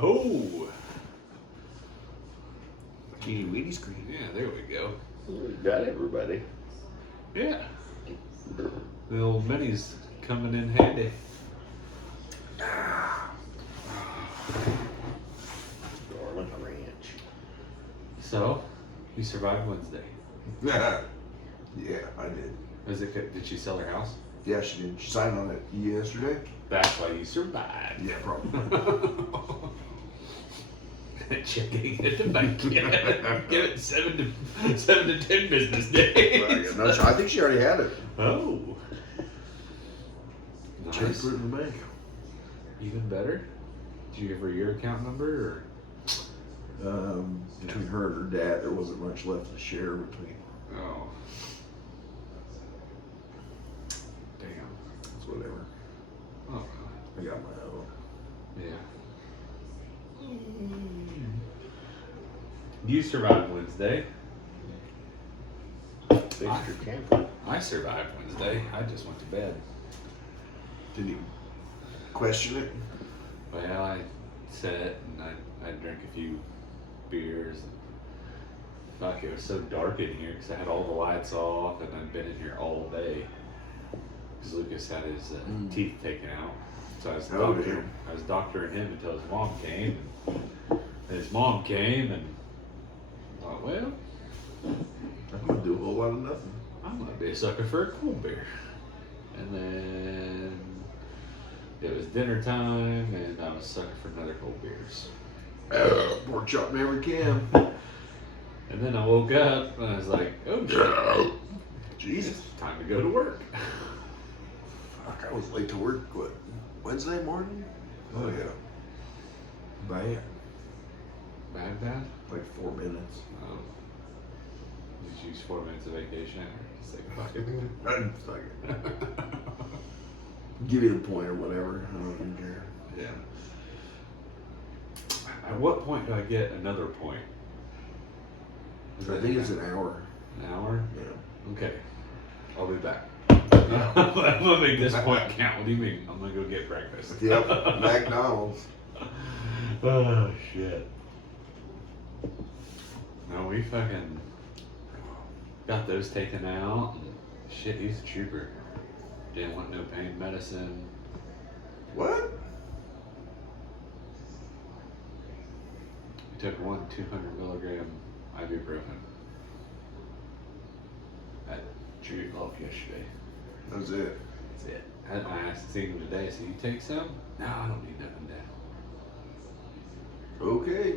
Oh, Teeny weeny screen. yeah, there we go. We got everybody. Yeah. The old minis coming in handy. Garlic Ranch. So, you survived Wednesday. Yeah, I did. Was it good? Did she sell her house? Yeah, she did. She signed on it yesterday. That's why you survived. Yeah, probably. Checking at the bank. Give it 7 to 10 business days. No, I think she already had it. Oh. She Nice. put it in the bank. Even better. Did you give her your account number Between her and her dad, there wasn't much left to share between. or? Oh. Damn. It's whatever. Oh. I got my own. Yeah. You survived Wednesday. Fixed your camper. I survived Wednesday. I just went to bed. Didn't even question it. Well, I sat and I drank a few beers. And fuck, it was so dark in here because I had all the lights off and I'd been in here all day. Because Lucas had his teeth taken out. So I was, I was doctoring him until his mom came. And his mom came and I thought, well, I'm gonna do a whole lot of nothing. I might be a sucker for a cold beer. And then it was dinner time, and I was a sucker for another cold beers. Pork chop never can. And then I woke up, and I was like, oh shit, Jesus. time to go to work. Fuck, I was late to work, what, Wednesday morning? Oh, yeah. Bad. Bad? Like 4 minutes. Oh. Did you use 4 minutes of vacation? Or just like, fuck it. I'm like, give you the point or whatever. I don't even care. Yeah. At what point do I get another point? Is I that think it's an hour. an hour? Yeah. Okay. I'll be back. I'm gonna make this point count. What do you mean? I'm gonna go get breakfast. Yep. McDonald's. Oh shit. No, we fucking got those taken out. And shit, he's a trooper. Didn't want no pain medicine. What? We took one 200 milligram ibuprofen at Tree Golf yesterday. That was it. That's it. I asked him today, so you take some? No, I don't need nothing down. Okay.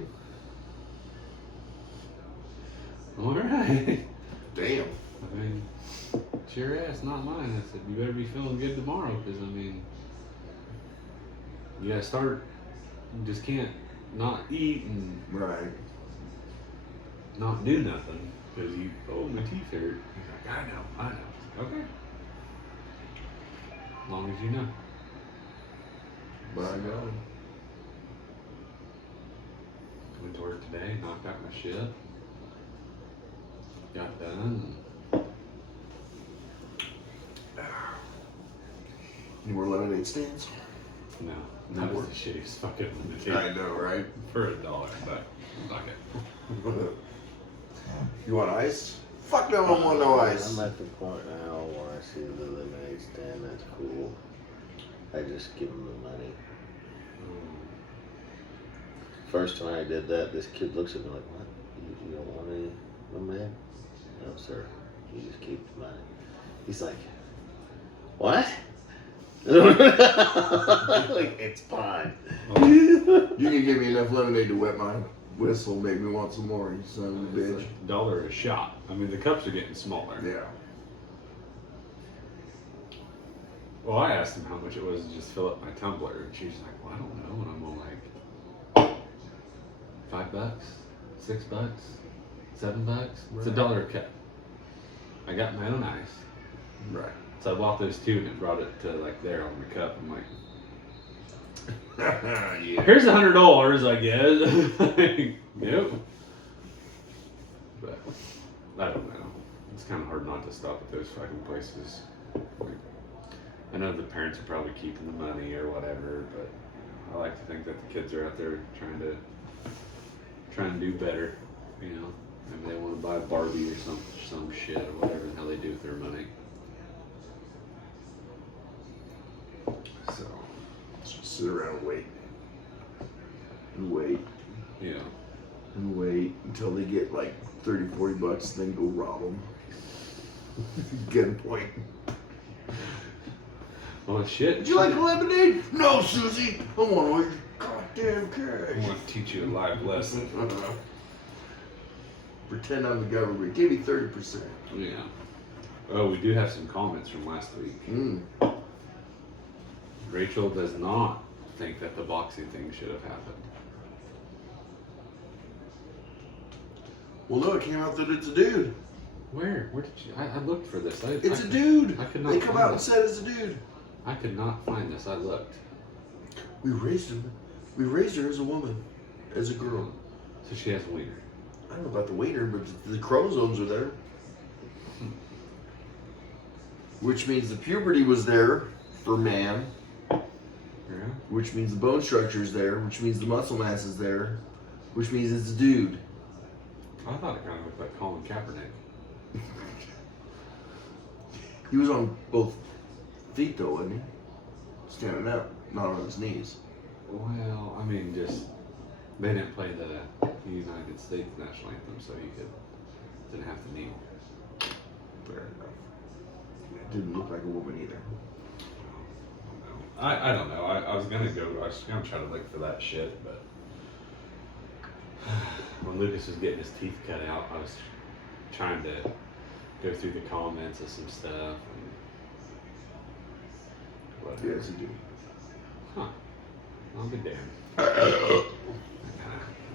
All right. Damn. I mean, it's your ass, not mine. I said, you better be feeling good tomorrow, because, I mean, you gotta start, you just can't not eat and Right. not do nothing, because oh, my teeth hurt. He's like, I know. Okay. As long as you know. By God. Went to work today, knocked out my shift. Got done. Any more lemonade stands? No, that was the shittiest fucking limitation. I know, right? For $1, but fuck it. You want ice? Fuck no, I don't want no ice. I'm at the point now where I see the lemonade stand, that's cool. I just give them the money. First time I did that, this kid looks at me like, what? You don't want any lemonade? No, sir. You just keep the money. He's like, what? Like, it's fine. You can give me enough lemonade to wet my whistle, make me want some more, you son of a bitch. $1 a shot. I mean, the cups are getting smaller. Yeah. Well, I asked him how much it was to just fill up my tumbler, and she's like, well, I don't know. And I'm all like, $5, $6, $7. It's $1 a cup. I got my own ice. Right. So I bought those two and it brought it to like there on the cup. I'm like, Yeah. here's $100, I guess. Yep. But I don't know. It's kind of hard not to stop at those fucking places. Like, I know the parents are probably keeping the money or whatever, but I like to think that the kids are out there trying to do better. You know, maybe they want to buy a Barbie or some shit or whatever the hell they do with their money. So, Just sit around and wait. And wait. you know, And wait until they get like 30, 40 bucks, then go rob them. Gunpoint. well, shit. Would you like a lemonade? No, Susie. I want all your goddamn I cash. want to teach you a life lesson. Pretend I'm the government. Give me 30%. Yeah. Oh, we do have some comments from last week. Rachel does not think that the boxing thing should have happened. Well, no, it came out that it's a dude. Where? Where did you? I looked for this. It's a dude. I could not They come find out and it. said it's a dude. I could not find this. I looked. We raised him. We raised her as a woman, as a girl. So she has a wiener. I don't know about the wiener, but the chromosomes are there. Which means the puberty was there for man. Yeah. Which means the bone structure is there. Which means the muscle mass is there. Which means it's a dude. I thought it kind of looked like Colin Kaepernick. He was on both feet though, wasn't he? Standing up, not on his knees. Well, I mean, just they didn't play the United States national anthem, so he didn't have to kneel. Fair enough. It didn't look like a woman either. I don't know. I was gonna go. I was gonna try to look for that shit, but when Lucas was getting his teeth cut out, I was trying to go through the comments of some stuff. And whatever. Yes, he did. Huh. I'll be damned.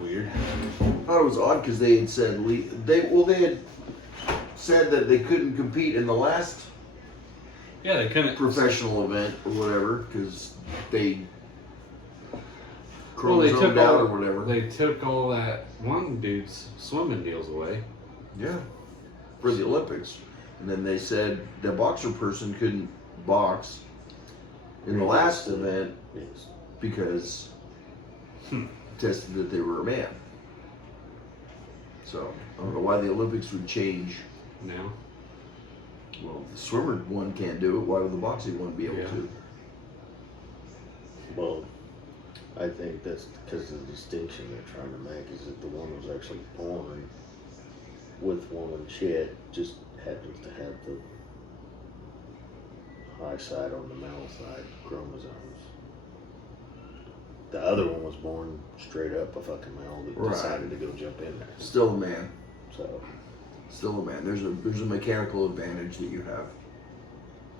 Weird. I thought it was odd because they had said they had said that they couldn't compete in the last Yeah, they couldn't. professional event or whatever because they Well, they chromosomed took out all, or whatever. They took all that one dude's swimming deals away. Yeah, for the Olympics, and then they said the boxer person couldn't box in the last event Yes. because tested that they were a man. So I don't know why the Olympics would change. Now, Well, the swimmer one can't do it. Why would the boxing one be able Yeah. to? Well, I think that's because the distinction they're trying to make is that the one was actually born with woman. She just happens to have the high side on the male side chromosomes. The other one was born straight up a fucking male that Right. decided to go jump in there. Still a man. So, Still a man. There's a mechanical advantage that you have.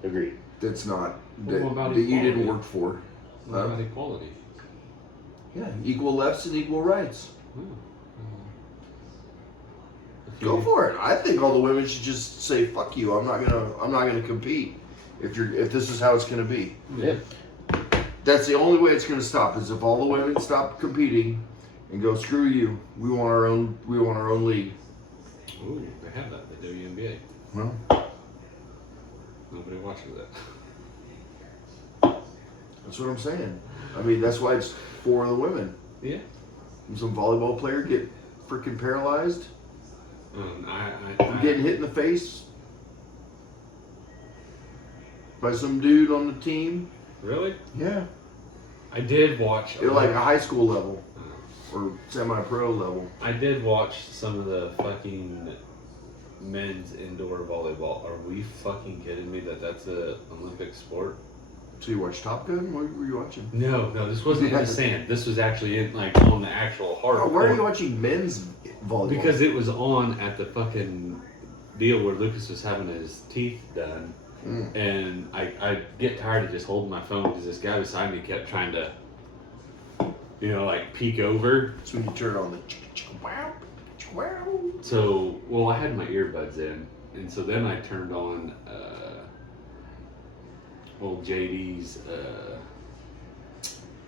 agreed. That's not Well, what about that you didn't equality? work for. what Huh? about equality? Yeah, equal lefts and equal rights. Oh, if Go you- for it. I think all the women should just say fuck you. I'm not gonna compete if this is how it's gonna be. Yeah. That's the only way it's gonna stop is if all the women stop competing and go screw you. We want our own league. Ooh, they have that. The WNBA. Well, Nobody watches that. that's what I'm saying. I mean, that's why it's for the women. Yeah. If some volleyball player get freaking paralyzed, I getting hit in the face by some dude on the team. really? Yeah. I did watch. They're like a high school level or semi-pro level. I did watch some of the fucking men's indoor volleyball. Are we fucking kidding me that that's a Olympic sport? So you watch Top Gun? What were you watching? No, this wasn't in the sand. This was actually in like on the actual hard Oh, why are you court. watching men's volleyball? Because it was on at the fucking deal where Lucas was having his teeth done. And I get tired of just holding my phone because this guy beside me kept trying to, like peek over. That's when you turn on the wow. So, well, I had my earbuds in, and so then I turned on old JD's,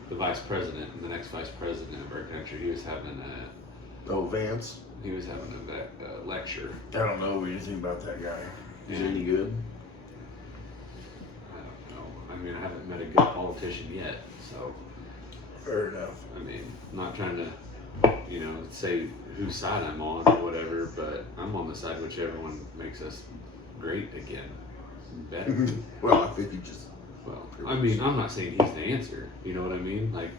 the vice president, the next vice president of our country. He was having Oh, Vance. a lecture. I don't know anything about that guy. Is he And any good? I don't know. I mean, I haven't met a good politician yet, so. Fair enough. I mean, I'm not trying to, say whose side I'm on or whatever, but I'm on the side whichever one makes us great again, better. Well, I think he just. Well, I mean, I'm not saying he's the answer. You know what I mean? Like,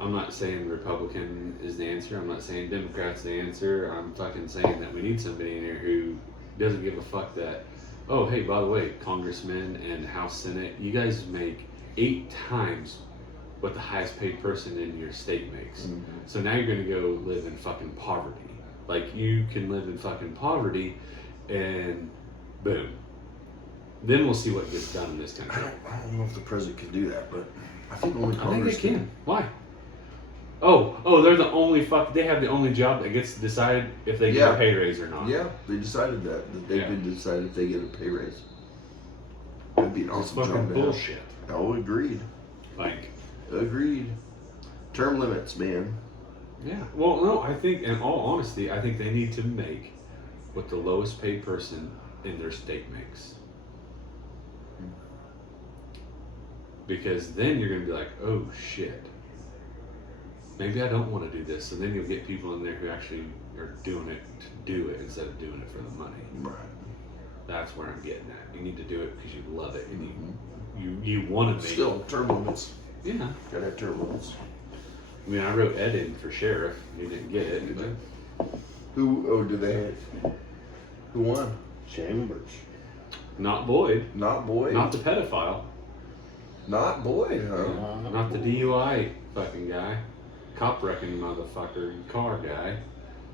I'm not saying Republican is the answer. I'm not saying Democrat's the answer. I'm fucking saying that we need somebody in here who doesn't give a fuck that, oh, hey, by the way, congressmen and House Senate, you guys make 8 times what the highest paid person in your state makes. Mm-hmm. So now you're going to go live in fucking poverty. Like, you can live in fucking poverty and boom. Then we'll see what gets done in this country. I don't know if the president can do that, but I think only I think Congress they can. Why? Oh, they're the only they have the only job that gets to decide if they get a pay raise or not. Yeah, they decided that they've been decided if they get a pay raise. That'd be an It's awesome fucking job. bullshit. Oh, agreed. Like, Agreed. Term limits, man. yeah. Well, no, I think, in all honesty, I think they need to make what the lowest paid person in their state makes. Because then you're going to be like, oh shit. Maybe I don't want to do this. So then you'll get people in there who actually are doing it to do it instead of doing it for the money. Right. That's where I'm getting at. You need to do it because you love it and you want to make Still, term limits. it. Yeah. Gotta have term limits. I mean, I wrote Ed in for sheriff. He didn't get it. But Did they? Who won? Chambers. not Boyd. Not Boyd. Not the pedophile. Not Boyd, huh? Not the DUI fucking guy. Cop wrecking motherfucker car guy.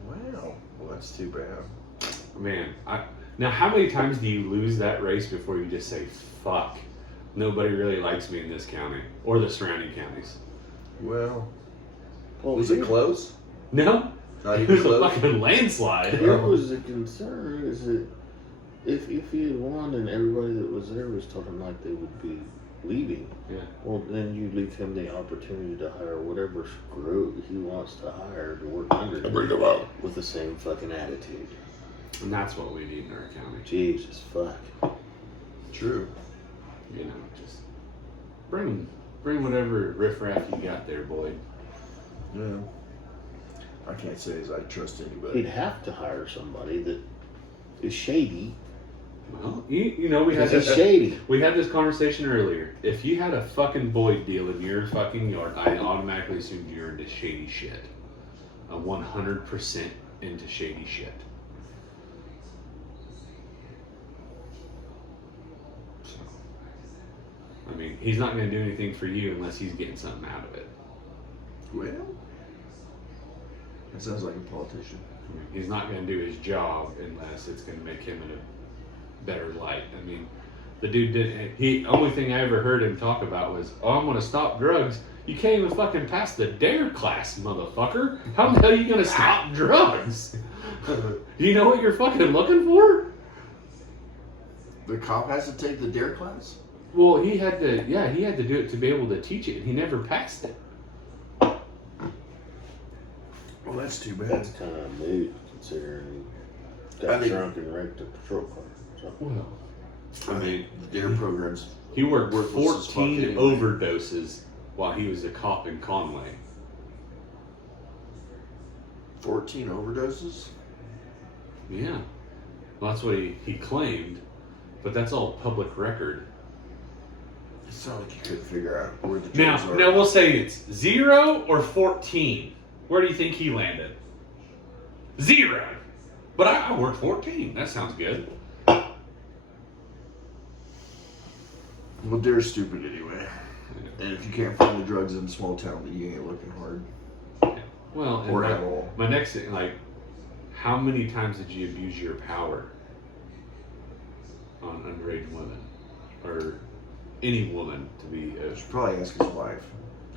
Wow. Well, that's too bad. Man, now how many times do you lose that race before you just say, fuck, nobody really likes me in this county or the surrounding counties? Well, Well, was it close? No? Not It even was a close. fucking landslide. Here was the concern is that if he had won and everybody that was there was talking like they would be leaving, Yeah. well then you leave him the opportunity to hire whatever screw he wants to hire to work under him Bring them out. with the same fucking attitude. And that's what we need in our county. Jesus fuck. True. You know, just bring whatever riffraff you got there, Boyd. Yeah. I can't say as I trust He'd anybody. have to hire somebody that is shady. Well, you know, we had Because this he's shady. we had this conversation earlier. If you had a fucking Boyd deal in your fucking yard, I automatically assumed you're into shady shit. I'm 100% into shady shit. So, I mean, he's not going to do anything for you unless he's getting something out of it. Well, that sounds like a politician. I mean, he's not going to do his job unless it's going to make him in a better light. I mean, the dude didn't. Only thing I ever heard him talk about was, "Oh, I'm going to stop drugs." You can't even fucking pass the DARE class, motherfucker. How the hell are you going to stop drugs? Do you know what you're fucking looking for? The cop has to take the DARE class? Well, he had to. Yeah, he had to do it to be able to teach it. He never passed it. Well, that's too bad. That's kind of mood considering he I got think- drunk and wrecked a patrol car. So. Well, I mean, the DARE program's he worked Worthless as fuck 14 anyway. overdoses while he was a cop in Conway. 14 overdoses? Yeah. Well, that's what he claimed, but that's all public record. It's not like you couldn't figure out where the Now, drugs are. now we'll say it's 0 or 14. Where do you think he landed? 0. But I worked 14. That sounds good. Well, DARE's stupid anyway. And if you can't find the drugs in a small town, then you ain't looking hard. Well, and Or at all. my next thing, like, how many times did you abuse your power on underage women? Or any woman to be You should probably ask his wife.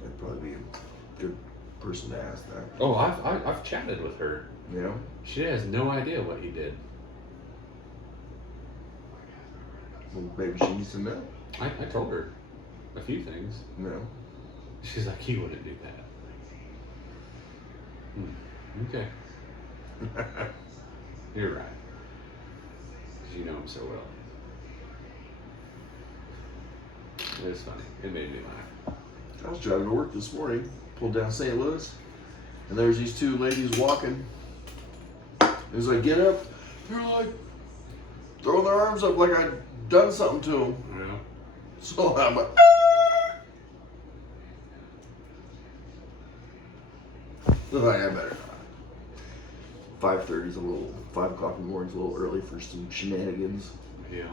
That'd probably be a good person to ask that. Oh, I've chatted with her. You know? She has no idea what he did. Well, maybe she needs to know. I told her a few things. You know? She's like, he wouldn't do that. Okay, you're right. 'Cause you know him so well. It was funny. It made me laugh. I was driving to work this morning, pulled down St. Louis, and there's these two ladies walking. As I get up, they're like throwing their arms up like I'd done something to them. Yeah. So I'm like, I better not. 5:30 is a little, 5 o'clock in the morning is a little early for some shenanigans. Yeah.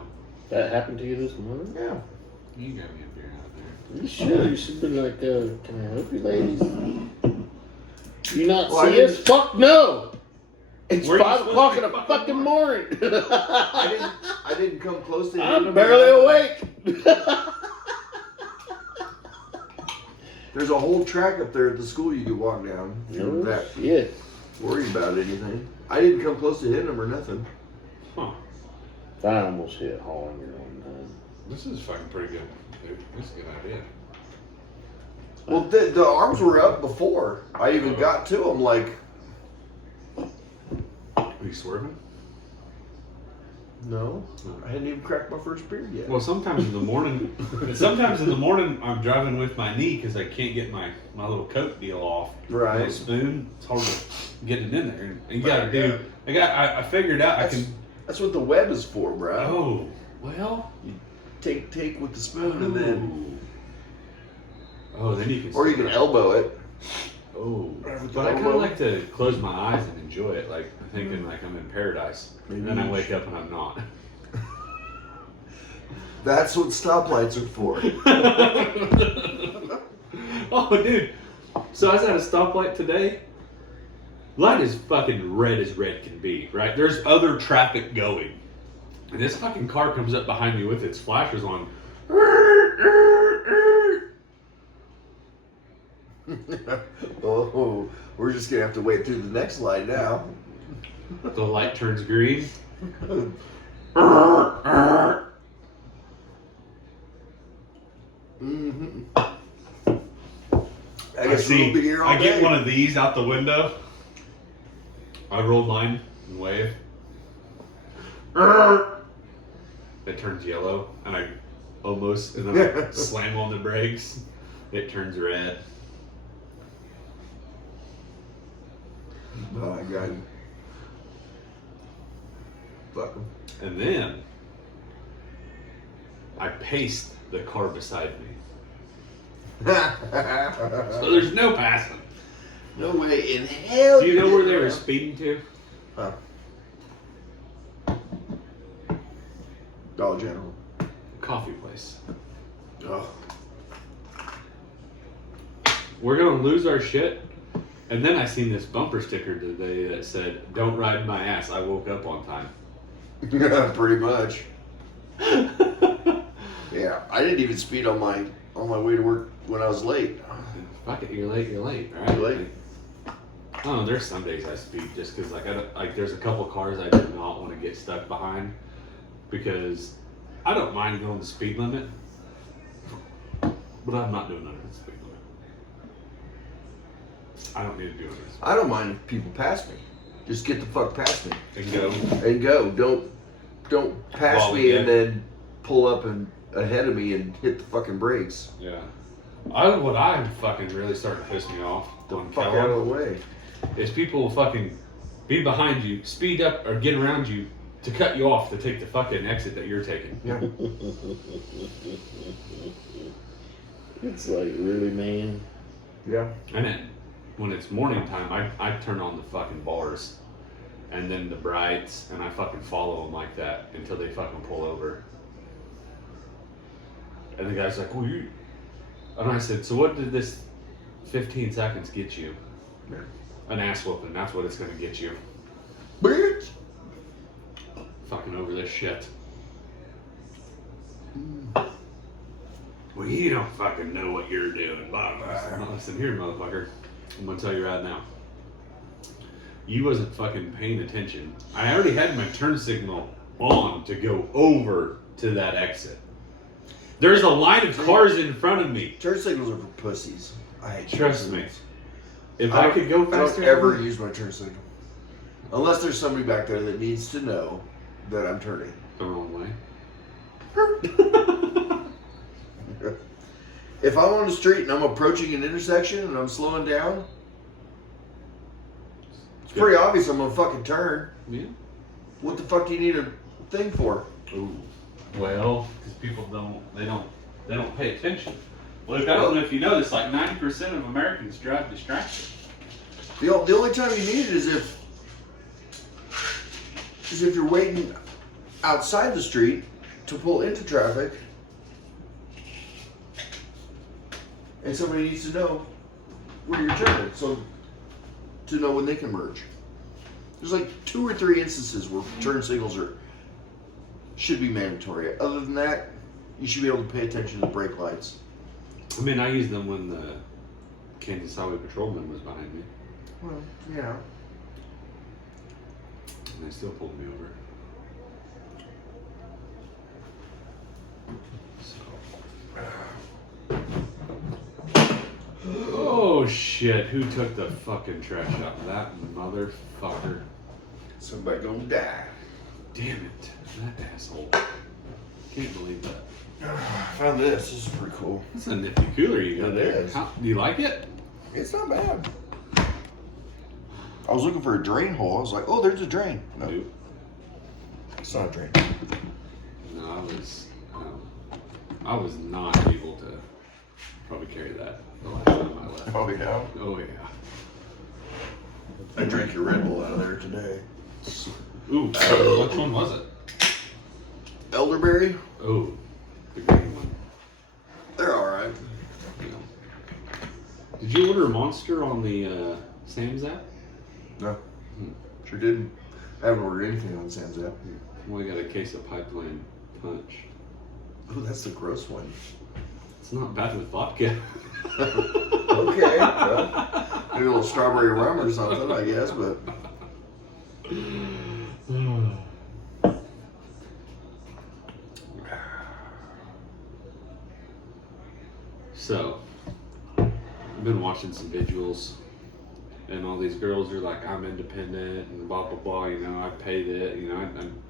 That happened to you this morning? Yeah. You got me a beer out there. You should. You should be like, can I help you, ladies? You not Well, I see us? didn't- Fuck no! It's Where you 5 o'clock in supposed the to be fucking morning. I didn't come close to I'm them. barely awake. There's a whole track up there at the school you could walk down. No That shit. worry about anything. I didn't come close to hitting them or nothing. Huh. I almost hit hauling your own time. This is fucking pretty good, dude. This is a good idea. Well, the arms were up before I even got to them. Like, Are you swerving? no, I hadn't even cracked my first beer yet. Well, sometimes in the morning, I'm driving with my knee because I can't get my little Coke deal off. Right. Little spoon. It's hard to get it in there. And you gotta do. I figured out I can. That's what the web is for, bro. Oh, well. Take with the spoon and then, Oh, then you can. or you can elbow it. Oh, With the but I kind of elbow. like to close my eyes and enjoy it, like thinking like I'm in paradise. Maybe And then I you wake up and I'm not. That's what stoplights are for. Oh, dude. So I was at a stoplight today. Light is fucking red as red can be, right? There's other traffic going. And this fucking car comes up behind me with its flashers on. Oh, we're just gonna have to wait through the next light now. The light turns green. Mm-hmm. I I guess see. we'll be here all I get day. one of these out the window. I roll mine and wave. It turns yellow, and I almost, and then I slam on the brakes. It turns red. Oh my god. Fuck 'em. And then I paced the car beside me. So there's no passing. No way in hell. Do you know where they did were that. speeding to? Huh. Dollar General. Coffee place. Oh. We're gonna lose our shit. And then I seen this bumper sticker today that said, "Don't ride my ass. I woke up on time." Pretty much. Yeah, I didn't even speed on my way to work when I was late. Fuck it, you're late, right? You're late. Oh, there's some days I speed just because there's a couple cars I do not want to get stuck behind because I don't mind going the speed limit, but I'm not doing under the speed limit. I don't need to do it. I don't mind if people pass me. Just get the fuck past me And go. and go. Don't pass Well, me yeah. and then pull up and ahead of me and hit the fucking brakes. Yeah. What I'm fucking really starting to piss me off on Fuck out of Kellogg the way. is people will fucking be behind you, speed up or get around you to cut you off to take the fucking exit that you're taking. Yeah. It's like, really, man? Yeah. And then when it's morning time, I turn on the fucking bars and then the brights and I fucking follow them like that until they fucking pull over. And the guy's like, well, you. And I said, so what did this 15 seconds get you? Yeah. An ass whooping. That's what it's gonna get you. Bitch. Fucking over this shit. Well, you don't fucking know what you're doing. Blah, blah, blah. Now, listen here, motherfucker. I'm gonna tell you right now. You wasn't fucking paying attention. I already had my turn signal on to go over to that exit. There's a line of cars in front of me. Turn signals are for pussies. I hate turn Trust me. signals. If I could go faster, I don't ever use my turn signal. Unless there's somebody back there that needs to know that I'm turning. the wrong way. If I'm on the street and I'm approaching an intersection and I'm slowing down, it's pretty obvious I'm gonna fucking turn. Yeah. What the fuck do you need a thing for? Ooh. Well, because people don't pay attention. Well, I don't know if you notice, like 90% of Americans drive distracted. The only time you need it is if you're waiting outside the street to pull into traffic, and somebody needs to know where you're turning, so to know when they can merge. There's like 2 or 3 instances where turn signals should be mandatory. Other than that, you should be able to pay attention to the brake lights. I mean, I used them when the Kansas Highway Patrolman was behind me, Well, yeah. and they still pulled me over. Oh shit, who took the fucking trash out? That motherfucker. Somebody gonna die. Damn it, that asshole. Can't believe that. I found this. This is pretty cool. That's a nifty cooler you got It there. is. Do you like it? It's not bad. I was looking for a drain hole. I was like, oh, there's a drain. No, Nope. it's not a drain. No, I was not able to probably carry that the last time I left. Oh, yeah. Oh yeah. I drank your Red Bull out of there today. Ooh, which one was it? Elderberry? Oh, the green one. They're alright. Yeah. Did you order a Monster on the Sam's app? No. Sure didn't. I haven't ordered anything on Sam's app. Well, I got a case of Pipeline Punch. Oh, that's the gross one. It's not bad with vodka. Okay. Well, maybe a little strawberry rum or something, I guess, but. So, I've been watching some visuals, and all these girls are like, I'm independent, and blah, blah, blah, you know, I paid it, you know, and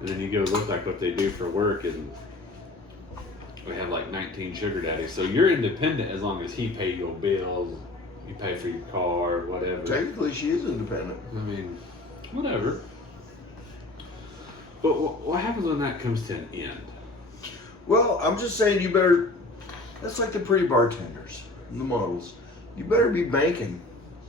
then you go look like what they do for work, and we have like 19 sugar daddies. So you're independent as long as he pays your bills, you pay for your car, whatever. Technically, she is independent. I mean, whatever. But what happens when that comes to an end? Well, I'm just saying you better. That's like the pretty bartenders, the models. You better be banking.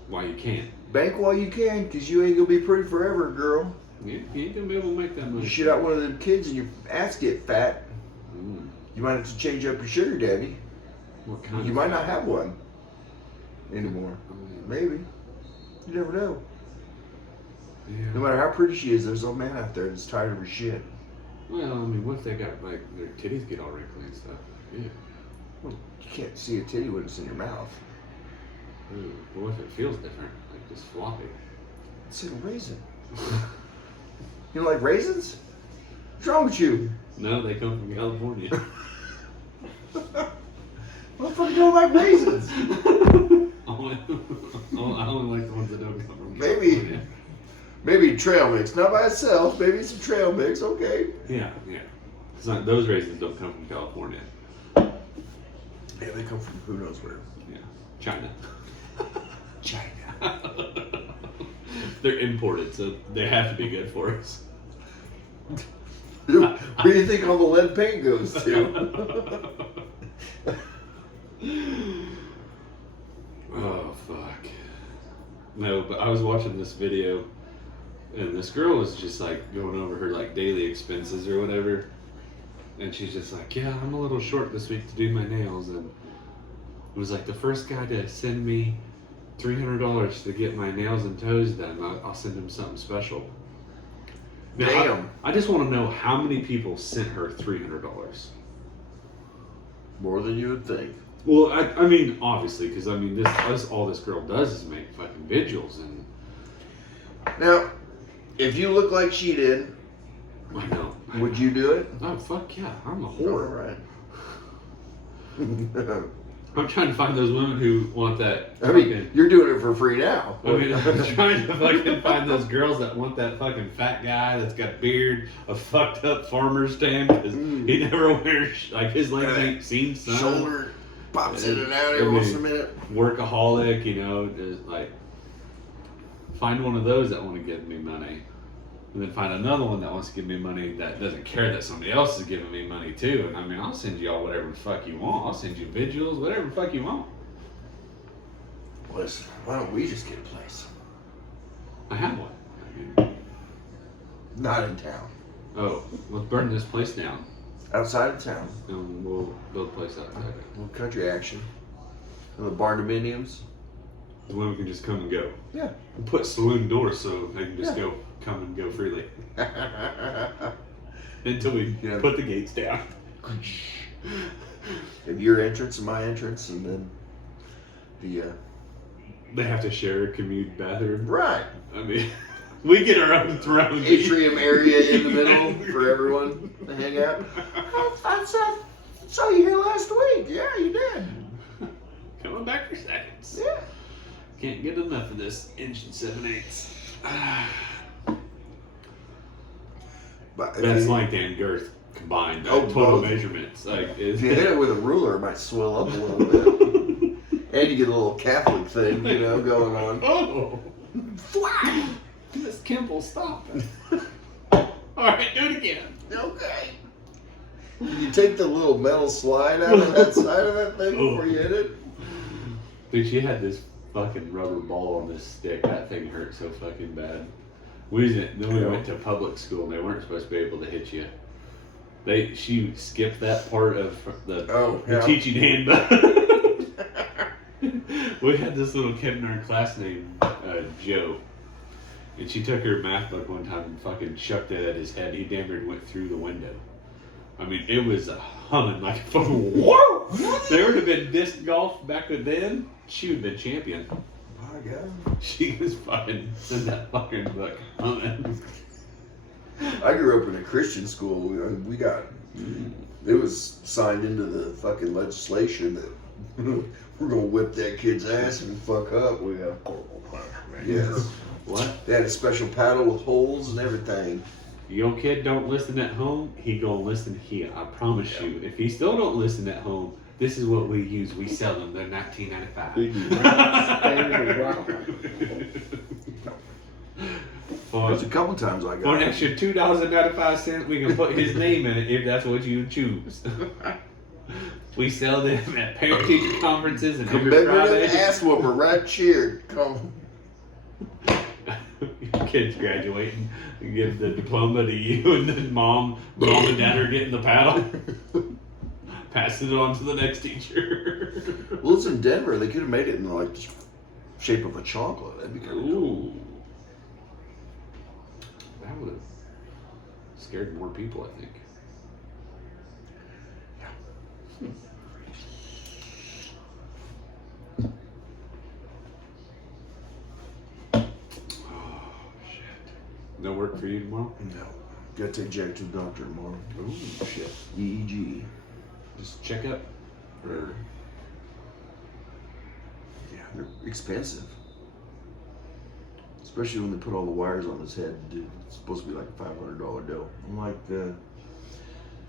Why you can't? Bank while you can, because you ain't going to be pretty forever, girl. You ain't gonna be able to make that money. You shit out one of them kids and your ass get fat. Mm. You might have to change up your sugar daddy. What kind You of might not fat? have one anymore. I mean, Maybe. You never know. yeah. No matter how pretty she is, there's a man out there that's tired of her shit. Well, I mean, what if they got, like, their titties get all wrinkly and stuff? Yeah. Well, you can't see a titty when it's in your mouth. Ooh, what if it feels different? Like, just floppy? It's like a raisin. You don't like raisins? What's wrong with you? No, they come from California. Motherfucker don't like raisins. I only like the ones that don't come from Maybe. California. Maybe trail mix, not by itself. Maybe some trail mix, okay. Yeah. It's not, those raisins don't come from California. Yeah, they come from who knows where. Yeah. China. China. They're imported, so they have to be good for us. Where do you think all the lead paint goes to? Oh, fuck. No, but I was watching this video, and this girl was just like going over her like daily expenses or whatever, and she's just like, yeah, I'm a little short this week to do my nails, and it was like the first guy to send me $300 to get my nails and toes done, I'll send him something special. Now, Damn. I just want to know how many people sent her $300. More than you would think. Well, I mean, obviously, because I mean, this all this girl does is make fucking vigils, and Now, if you look like she did, I know. would you do it? Oh fuck yeah, I'm a All whore. right. I'm trying to find those women who want that. I mean, you're doing it for free now. I mean, I'm trying to fucking find those girls that want that fucking fat guy that's got beard, a fucked up farmer's tan, because he never wears, like, his legs ain't seen sun. Pops in and out I every once mean, in a minute. Workaholic, you know, just like find one of those that want to give me money. And then find another one that wants to give me money that doesn't care that somebody else is giving me money too. And I mean, I'll send y'all whatever the fuck you want. I'll send you vigils, whatever the fuck you want. Listen, why don't we just get a place? I have one. I mean, Not in town. oh, let's burn this place down. Outside of town. And we'll build a place outside it. Little country action. And the barn dominiums. The one we can just come and go. Yeah. We'll put saloon doors so they can just Yeah. come and go freely. Until we Yeah. put the gates down. Have your entrance and my entrance, and then the They have to share a commute bathroom. right I mean, we get our own throne. atrium area in the middle for everyone to hang out. I saw you here last week. Yeah, you did. Coming back for seconds. Yeah. Can't get enough of this inch and 7/8. But if That's you, length and girth combined. Oh, Total both. measurements. Like if you hit it with a ruler, it might swell up a little bit. And you get a little Catholic thing, you know, going on. Oh, Fly! Miss Kimball, stop it. All right, do it again. Okay. You take the little metal slide out of that side of that thing before you hit it. Dude, she had this fucking rubber ball on this stick. That thing hurt so fucking bad. We went to public school and they weren't supposed to be able to hit you. She skipped that part of the teaching handbook. We had this little kid in our class named Joe. And she took her math book one time and fucking chucked it at his head. He damn near went through the window. I mean, it was humming like a fucking whoa! There would have been disc golf back then. She would have been champion. My God. She was fucking in that fucking book humming. I grew up in a Christian school. We got, it was signed into the fucking legislation that we're gonna whip that kid's ass and fuck up. We have, yes. What? They had a special paddle with holes and everything. Your kid don't listen at home, he gonna listen here. I promise you. If he still don't listen at home, this is what we use. We sell them. They're $19.95. There's a couple times I For got an extra $2.95, we can put his name in it if that's what you choose. We sell them at parent-teacher conferences and every commemorative Friday. ass whooper right cheered. Come. Your kid's graduating and give the diploma to you, and then mom and dad are getting the paddle. Passing it on to the next teacher. Well, it's in Denver. They could have made it in like the shape of a chocolate. That'd be kind of cool. Ooh. That would have scared more people, I think. Oh, shit. No work for you tomorrow? No. Gotta take Jack to the doctor tomorrow. Ooh, shit. EEG. Just check up? Or Yeah, they're expensive. Especially when they put all the wires on his head. Dude, it's supposed to be like a $500 dough. I'm like, do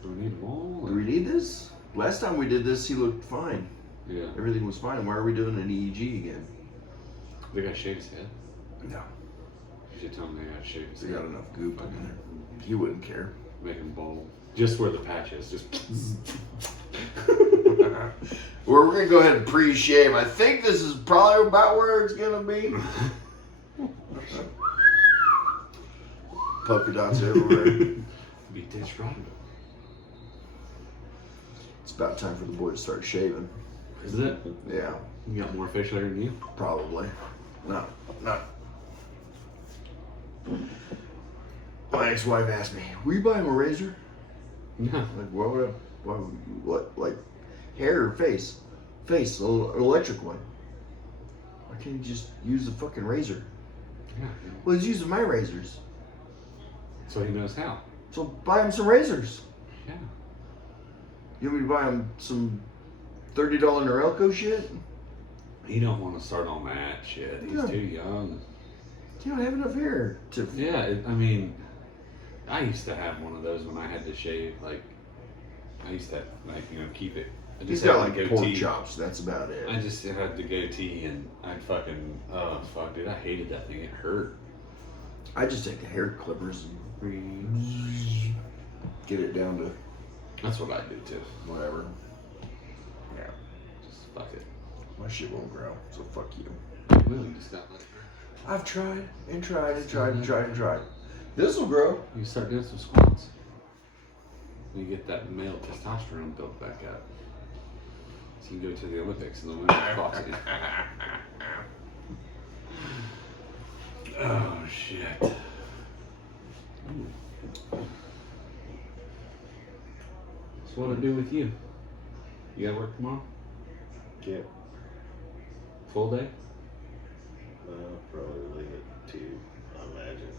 we need them all? do we need this? Last time we did this, he looked fine. Yeah. Everything was fine. Why are we doing an EEG again? They got to shave his head. No. You should tell him they got to shave his They head. got enough goop in there. He wouldn't care. Make him bald. Just where the patch is. Just. We're gonna go ahead and pre-shave. I think this is probably about where it's gonna be. Polka dots everywhere. Be ditch right. It's about time for the boy to start shaving. Is it? Yeah, You got more facial hair than you? probably. No. My ex-wife asked me, "Will you buy him a razor?" No. Like, what, like, hair or face? Face, an electric one. Why can't you just use the fucking razor? Yeah. Well, he's using my razors. So he knows how. So buy him some razors. Yeah. You want me to buy him some $30 Norelco shit? You don't want to start on that shit. He's Yeah. too young. You don't have enough hair to. Yeah, I mean, I used to have one of those when I had to shave. Like, I used to, keep it I He's just got had the like pork goatee. chops. That's about it. I just had the goatee and I fucking, oh fuck, dude, I hated that thing. It hurt. I just take the hair clippers and get it down to That's what I do too. whatever. Yeah, Just fuck it. my shit won't grow, so fuck you. Really, just got like. I've tried and tried and tried and tried and tried. This will grow. You start doing some squats. You get that male testosterone built back up. So you can go to the Olympics and the women's boxing. Oh shit. Ooh. So what'll it do with you? You gotta work tomorrow? Yeah. Full day? I'll probably leave it to, I imagine.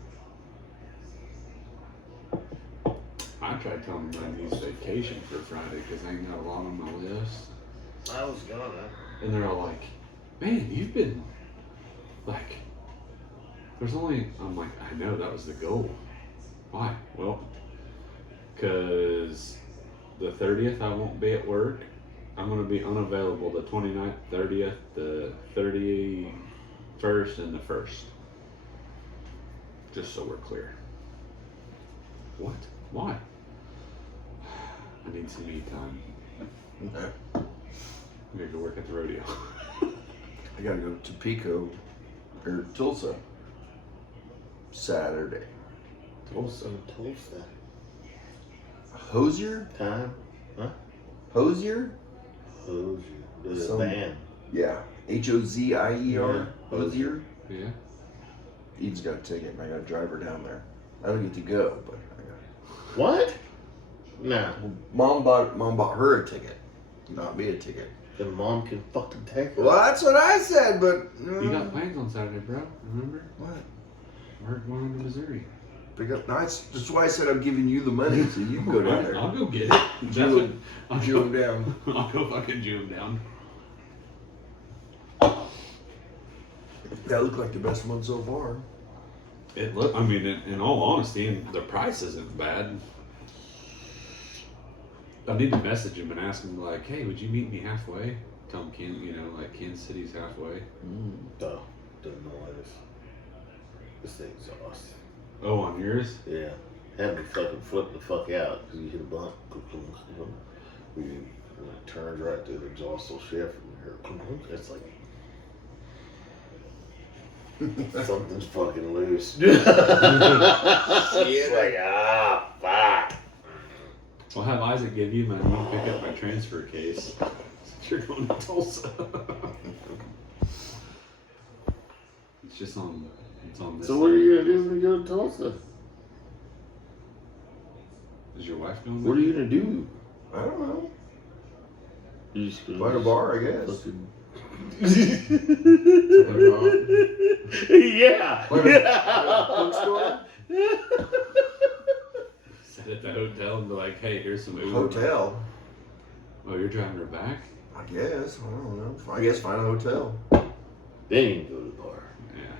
I tried telling them I need vacation for Friday because I ain't got a lot on my list. I was gonna. And they're all like, man, you've been like, there's only, I'm like, I know that was the goal. Why? Well, because the 30th I won't be at work. I'm going to be unavailable the 29th, 30th, the 31st, and the 1st. Just so we're clear. What? Why? I need some me time. Okay. I'm going to go work at the rodeo. I gotta go to Pico or Tulsa Saturday. Tulsa. Tulsa. Hosier? Time? Hosier? Who's the Some- band? Yeah. Hozier? Yeah. Hosier? Yeah. Eden's got a ticket and I gotta drive her down there. I don't get to go, but I got. What? Nah. Mom bought her a ticket, not me a ticket. Then mom can fucking take her. Well, that's what I said, but You got plans on Saturday, bro. Remember? what? We're going to Missouri. Pick up. No, that's why I said I'm giving you the money so you can go down there. I'll go get it. Jew I'll Jew him down. I'll go fucking Jew him down. That looked like the best one so far. It look. I mean, in all honesty, and the price isn't bad. I need to message him and ask him like, "Hey, would you meet me halfway?" Tell him like Kansas City's halfway. Oh, the noise. This thing's awesome. Oh, on yours? Yeah. Had me fucking flip the fuck out because you hit a bump. When it turns right through the exhaust will shift from here. It's like something's fucking loose. It's like, fuck. I'll have Isaac give you my money, pick up my transfer case. Since you're going to Tulsa. It's just on. It's on this. So what are you gonna do when you go to Tulsa? Is your wife going? What are with you gonna do? I don't know. You just gonna Find a bar, I guess. fucking- Yeah. yeah. Bookstore? Sit at the hotel and be like, "Hey, here's some Uber." Hotel. Oh, you're driving her back? I guess. I don't know. I guess find a hotel. Then you can go to the bar. Yeah.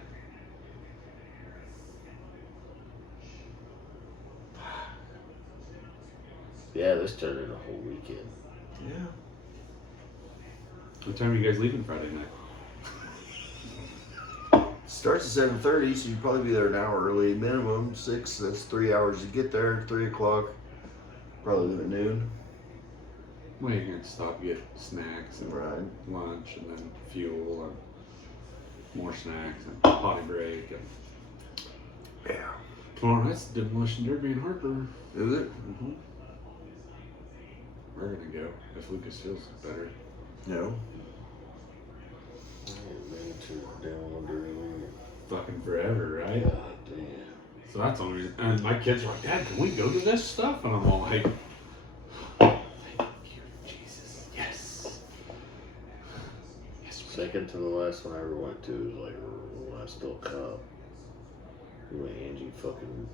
Yeah, this turned into a whole weekend. Yeah. What time are you guys leaving Friday night? Starts at 7:30, so you'd probably be there an hour early. Minimum 6. That's 3 hours to get there. 3 o'clock. Probably leave at noon. Well, you're going to stop, get snacks and Right. lunch, and then fuel, and more snacks, and potty break. And Yeah. tomorrow night's Demolition Derby in Harper. Is it? Mm-hmm. We're going to go if Lucas feels better. No. I ain't been to down under Fucking forever, right? God damn. So that's the only reason. And my kids are like, "Dad, can we go to this stuff?" And I'm all like, "Thank you, Jesus. Yes. Yes, we Second to the last one I ever went to was like when I was still a cop. When Angie fucking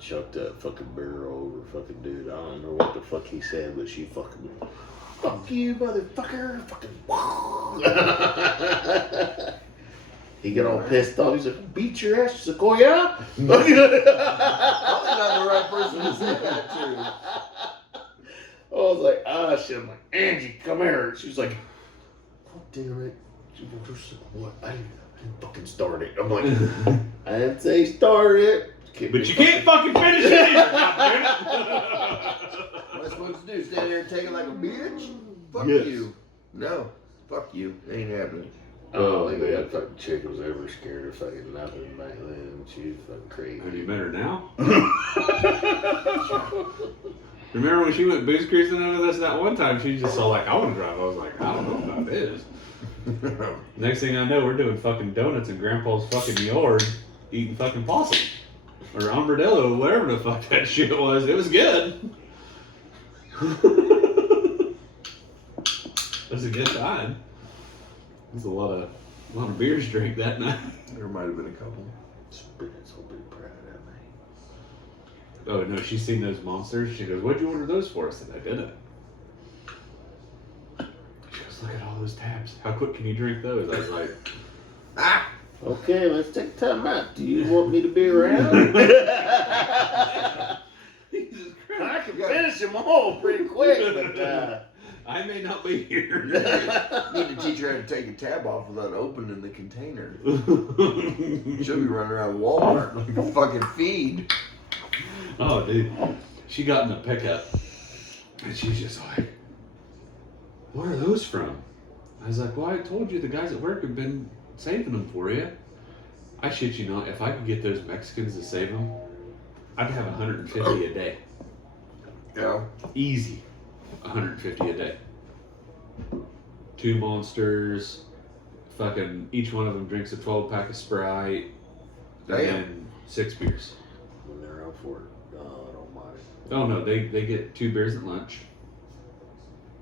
chucked that fucking barrel over fucking dude. I don't know what the fuck he said, but she fucking, "Fuck you, motherfucker!" Fucking. He got all pissed off. He's like, "Beat your ass, Sequoia." Probably not the right person to say that to. I was like, ah, shit. I'm like, Angie, come here. She was like, God damn it. She goes, what? I didn't fucking start it. I'm like, I didn't say start it. But you can't fucking finish it either, goddammit. What am I supposed to do? Stand there and take it like a bitch? Fuck Yes. you. No. Fuck you. Ain't happening. Oh, that fucking chick was ever scared of fucking nothing back then. She was fucking crazy. Have you met her now? Remember when she went booze cruising over us that one time? She just saw like, I want to drive. I was like, I don't know about this. Next thing I know, we're doing fucking donuts in Grandpa's fucking yard, eating fucking possum. Or armadillo, whatever the fuck that shit was. It was good. It was a good time. There's a lot of beers drank that night. There might have been a couple. Spirit's will be proud of me. Oh no, she's seen those monsters. She goes, "What'd you order those for?" I said, "I didn't." She goes, "Look at all those tabs. How quick can you drink those?" I was like, Ah! Okay, let's take time out. Do you want me to be around? Jesus I Christ. can finish them all pretty quick, but I may not be here. You need to teach her how to take a tab off without opening the container. She'll be running around Walmart like a fucking feed. Oh, dude. She got in the pickup and she's just like, "Where are those from?" I was like, "Well, I told you the guys at work have been saving them for you." I shit you not, if I could get those Mexicans to save them, I'd have 150 a day. Yeah. Easy. 150 a day. 2 monsters, fucking each one of them drinks a 12-pack of Sprite, Damn. and then 6 beers. when they're out for it, oh, I don't mind. Oh no, they get 2 beers at lunch,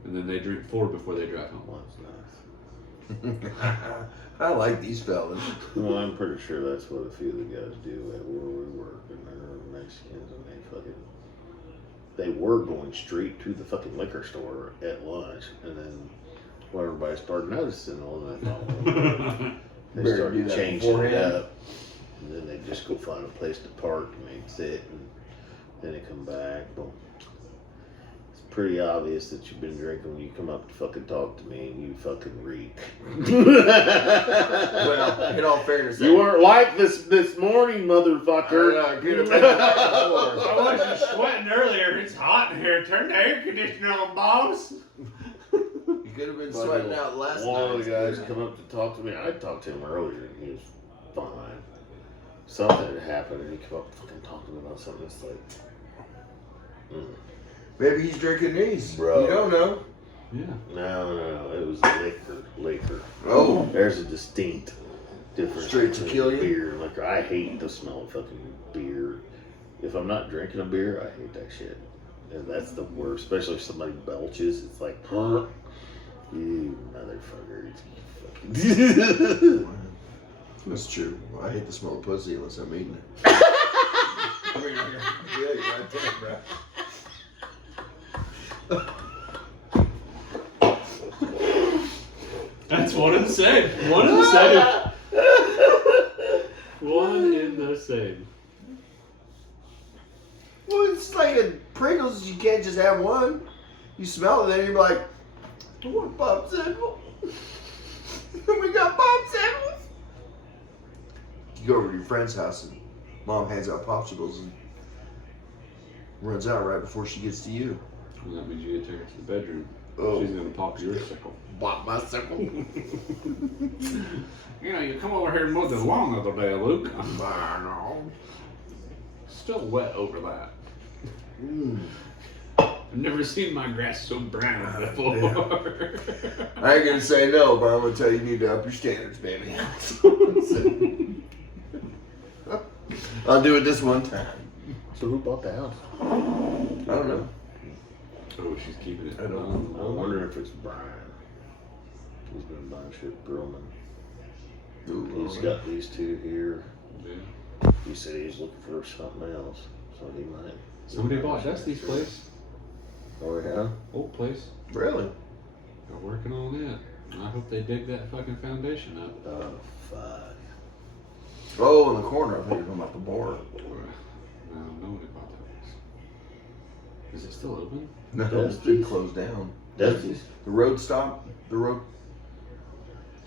and then they drink 4 before they drive home. One's nice. I like these fellas. Well, I'm pretty sure that's what a few of the guys do at where we work, and they're Mexicans, and they were going straight to the fucking liquor store at lunch, and then when everybody started noticing all that, they Better do started that changing it beforehand. up, and then they just go find a place to park and they sit, and then they come back. Boom. It's pretty obvious that you've been drinking when you come up to fucking talk to me, and you fucking reek. Well, in all fairness, You weren't like this morning, motherfucker. I could have been like before. I wasn't sweating earlier. It's hot in here. Turn the air conditioner on, boss. You could have been sweating out last night. One of the guys come up to talk to me. I talked to him earlier, and he was fine. Something had happened, and he come up and fucking talk to me about something. It's like, Maybe he's drinking these. Bro. You don't know. Yeah. no, it was liquor. Oh. There's a distinct difference. Straight to between kill you? beer and liquor. I hate the smell of fucking beer. If I'm not drinking a beer, I hate that shit. And that's the worst, especially if somebody belches. It's like, you motherfucker. That's true. I hate the smell of pussy unless I'm eating it. I mean, yeah, you're right there, bro. That's one and the same. One and the same. One in the same. Well, it's like a Pringles. You can't just have one. You smell it, and you're like, I want a popsicle. We got popsicles. You go over to your friend's house, and mom hands out popsicles and runs out right before she gets to you. Well, that means you get to take her to the bedroom. Oh. She's gonna pop your sickle. Pop my sickle. You know, you come over here and mowed the lawn the other day, Luke. I know. Still wet over that. Mm. I've never seen my grass so brown before. I ain't gonna say no, but I'm gonna tell you need to up your standards, baby. I'll do it this one time. So who bought the house? I don't know. Oh, she's keeping it. I don't I'm wondering if it's Brian. He's been buying shit from him. Ooh, He's got these 2 here. Yeah. He said he's looking for something else, so he might. Somebody bought Dusty's place. Oh yeah. Old place. Really? They're working on it. I hope they dig that fucking foundation up. Oh fuck. Oh, in the corner. I think you're talking about the bar. I don't know what about that Is it still open? No, it's been closed down. Dusty's The road stop, the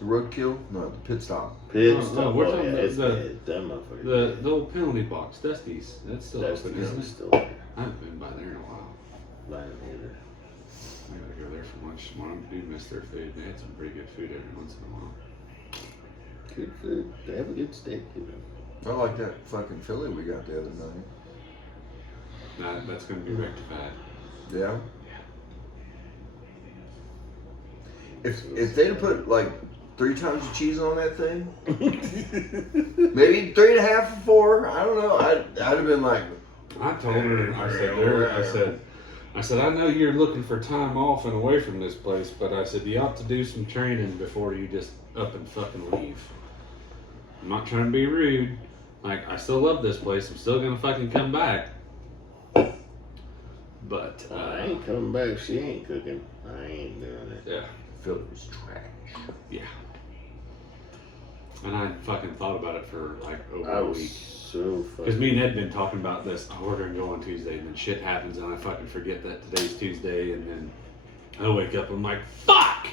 roadkill, no, the pit stop. pit No, stop. we're Oh, talking yeah, about it's the- dead. That motherfucker. The old penalty box, Dusty's. That's still open, isn't Dusty's it? still there. I haven't been by there in a while. Mine either. I gotta go there for lunch tomorrow. I do miss their food. They had some pretty good food every once in a while. Good food. They have a good steak, you know. I like that fucking Philly we got the other night. That's gonna be rectified. Yeah. If they'd have put like 3 times the cheese on that thing, maybe 3.5 or 4, I don't know. I'd have been like, I told her, I said, I know you're looking for time off and away from this place, but I said, you ought to do some training before you just up and fucking leave. I'm not trying to be rude. Like, I still love this place. I'm still gonna fucking come back. But, I ain't coming back if she ain't cooking. I ain't doing it. yeah. Philly was trash. Yeah. And I fucking thought about it for like over I a was week. so fucking. Because me and Ed been talking about this. Oh, we're gonna go on Tuesday, and then shit happens, and I fucking forget that today's Tuesday, and then I wake up, I'm like, fuck!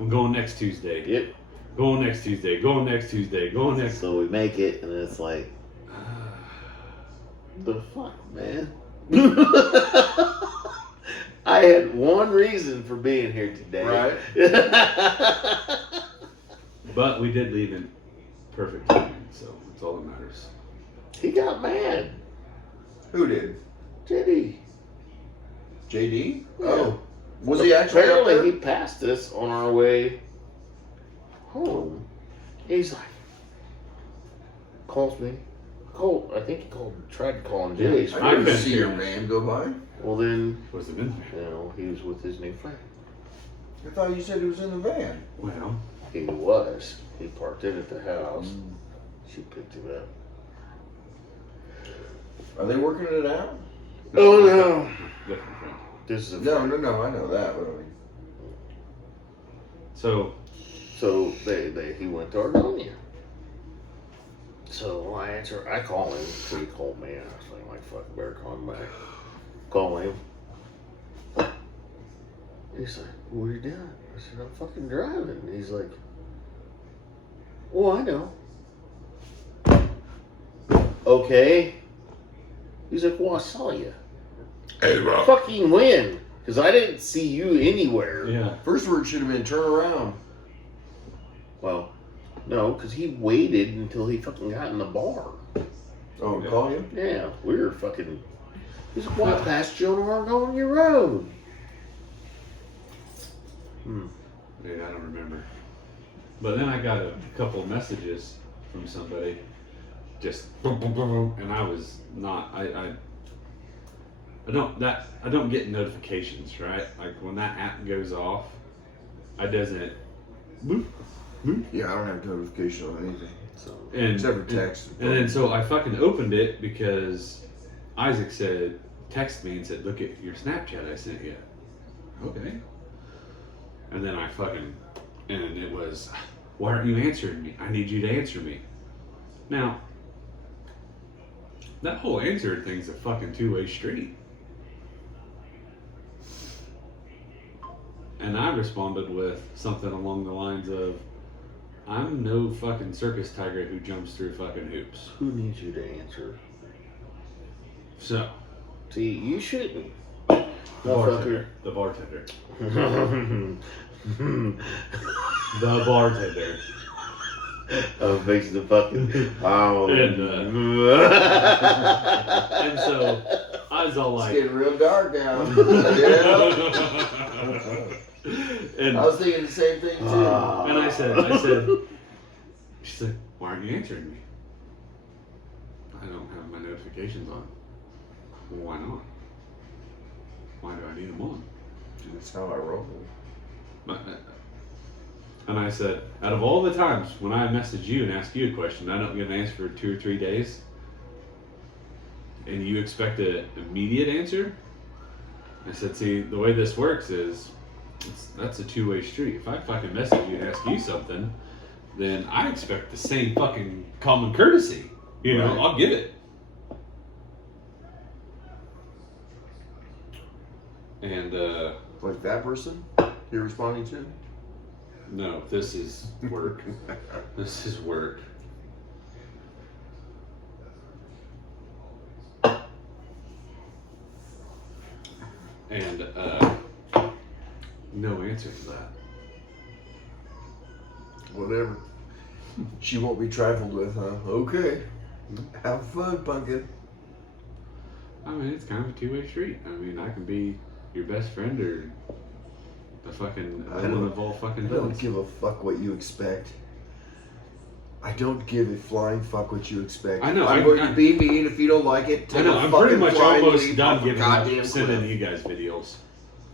I'm going next Tuesday. Yep. Going next Tuesday. Going next Tuesday. Going next. So we make it, and it's like, the fuck, man. I had one reason for being here today. Right. But we did leave in perfect timing, so that's all that matters. He got mad. Who did? JD. JD? Yeah. Oh. Was he actually up Apparently there? he passed us on our way home. He's like, calls me. I think he tried to call him Jay's. I didn't been see here. your van go by. Well then, Was it in you there? know, he was with his new friend. I thought you said he was in the van. Well, He was. He parked it at the house. She picked him up. Are they working it out? Oh no. different friend. This is a No, friend. no, I know that. But I mean, So, So he went to Argonia. So I answer. I call him. So he called me. And I was like, fuck, better call him back. Call him. He's like, what are you doing? I said, I'm fucking driving. And he's like, oh, I know. Okay. He's like, well, I saw you. hey, bro. Fucking when? Because I didn't see you anywhere. yeah. First word should have been turn around. Well, no, because he waited until he fucking got in the bar. Oh, Yeah. call you? Yeah, we were fucking. He's like, walk past you on Argonia Road. Dude, I don't remember. But then I got a couple messages from somebody, just boom, boom, boom, boom, and I was not. I don't get notifications, right? Like when that app goes off, I doesn't. Boop, boop, Yeah, I don't have notification on anything. So and Except for text. And then so I fucking opened it because Isaac said, text me and said, look at your Snapchat I sent you. Okay. And then I fucking, and it was, why aren't you answering me? I need you to answer me. Now, that whole answer thing's a fucking two-way street. And I responded with something along the lines of, I'm no fucking circus tiger who jumps through fucking hoops. who needs you to answer? So, See, you shouldn't. the Motherfucker. bartender. The bartender. The bartender. I'm fixing the fucking. Oh. And so, I was all It's like, getting real dark now. Yeah. and, I was thinking the same thing too. and I said, she said, why aren't you answering me? I don't have my notifications on. Well, why not? Why do I need them on? That's how I roll. And I said, out of all the times when I message you and ask you a question, I don't get an answer for 2 or 3 days, and you expect an immediate answer? I said, see, the way this works is, that's a two-way street. If I fucking message you and ask you something, then I expect the same fucking common courtesy. You know, Right. I'll give it. And Like that person you're responding to? no, this is work. This is work. And no answer to that. Whatever. She won't be trifled with, huh? Okay. Have fun, pumpkin. I mean, it's kind of a two-way street. I mean, I can be your best friend or the fucking I villain don't- of all fucking I don't villains. give a fuck what you expect. I don't give a flying fuck what you expect. I know, I'm going to be mean. If you don't like it, I take know, a I'm pretty fucking much flying almost leap done off a giving goddamn up sending cliff. you guys videos.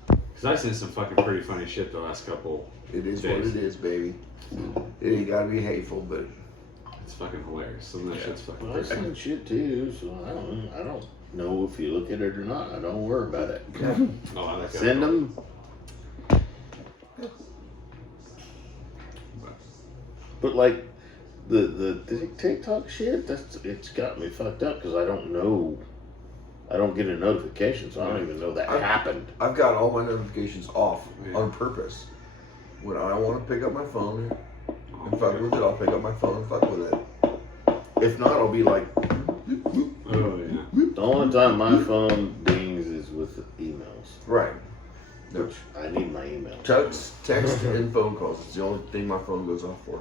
Because I sent some fucking pretty funny shit the last couple. It is days. what it is, baby. It ain't gotta be hateful, but It's fucking hilarious. Some of that shit's fucking Well, I crazy. send shit too, so I don't know if you look at it or not. I don't worry about it. Oh, I like that. Send them. But like the TikTok shit, it's got me fucked up because I don't know. I don't get a notification, so I don't even know that happened. I've got all my notifications off Yeah. on purpose. When I want to pick up my phone and Oh, fuck with it, I'll pick up my phone and fuck with it. If not, I'll be like, oh yeah. The only time my phone dings is with emails, right. which I need my email. Text and phone calls. It's the only thing my phone goes off for.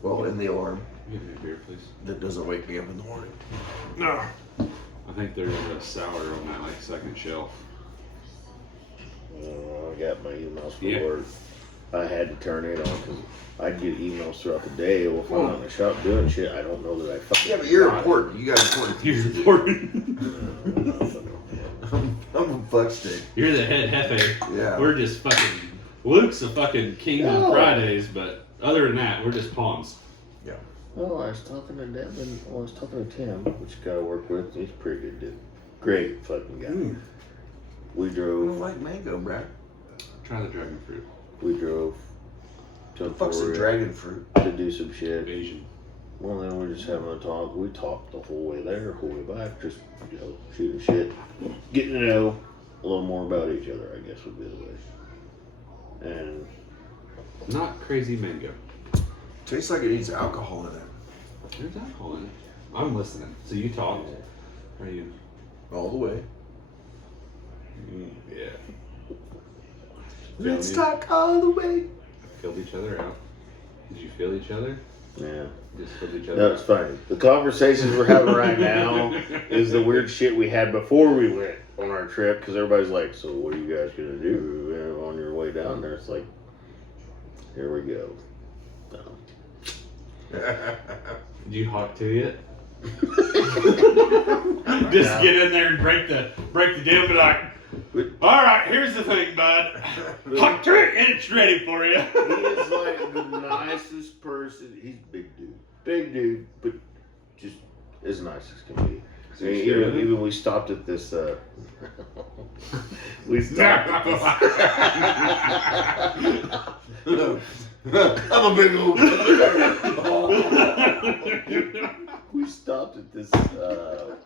Well, and the alarm Give me a beer, please. that doesn't wake me up in the morning. I think there's a sour on that like second shelf. I got my emails for Yeah. work. I had to turn it on because I'd get emails throughout the day. Well, if I'm out in the shop doing shit, I don't know that I fucking. Yeah, but you're got it. important. You got important things to do. important. I'm a fuck stick. You're the head hefe. Yeah. We're just fucking. Luke's a fucking king on No. Fridays, but other than that, we're just pawns. Oh, I was talking to Devin. Well, I was talking to Tim, which guy I work with. He's a pretty good dude. Great fucking guy. We I don't drove. like mango, Brad. Try the dragon fruit. We drove to The fuck's a Emporia dragon fruit? to do some shit. Asian. Well, then we're just having a talk. We talked the whole way there, the whole way back, just shooting shit, getting to know a little more about each other. I guess would be the way. And Not crazy mango. Tastes like it needs alcohol in it. There's alcohol in it. I'm listening. So you talked. Are you? All the way. Yeah. Let's you? talk all the way. Filled each other out. Did you feel each other? yeah, Just filled each other no, it's funny. The conversations we're having right now is the weird shit we had before we went on our trip. Because everybody's like, "So what are you guys gonna do on your way down there?" It's like, here we go. No. Did you hawk to it? Just get in there and break the deal. Be like, all right, here's the thing, bud. Hawk to it, and it's ready for you. He is like the nicest person. He's big dude, but just as nice as can be. So I mean, you scared even we stopped at this. We stopped at I'm a big old. we stopped at this.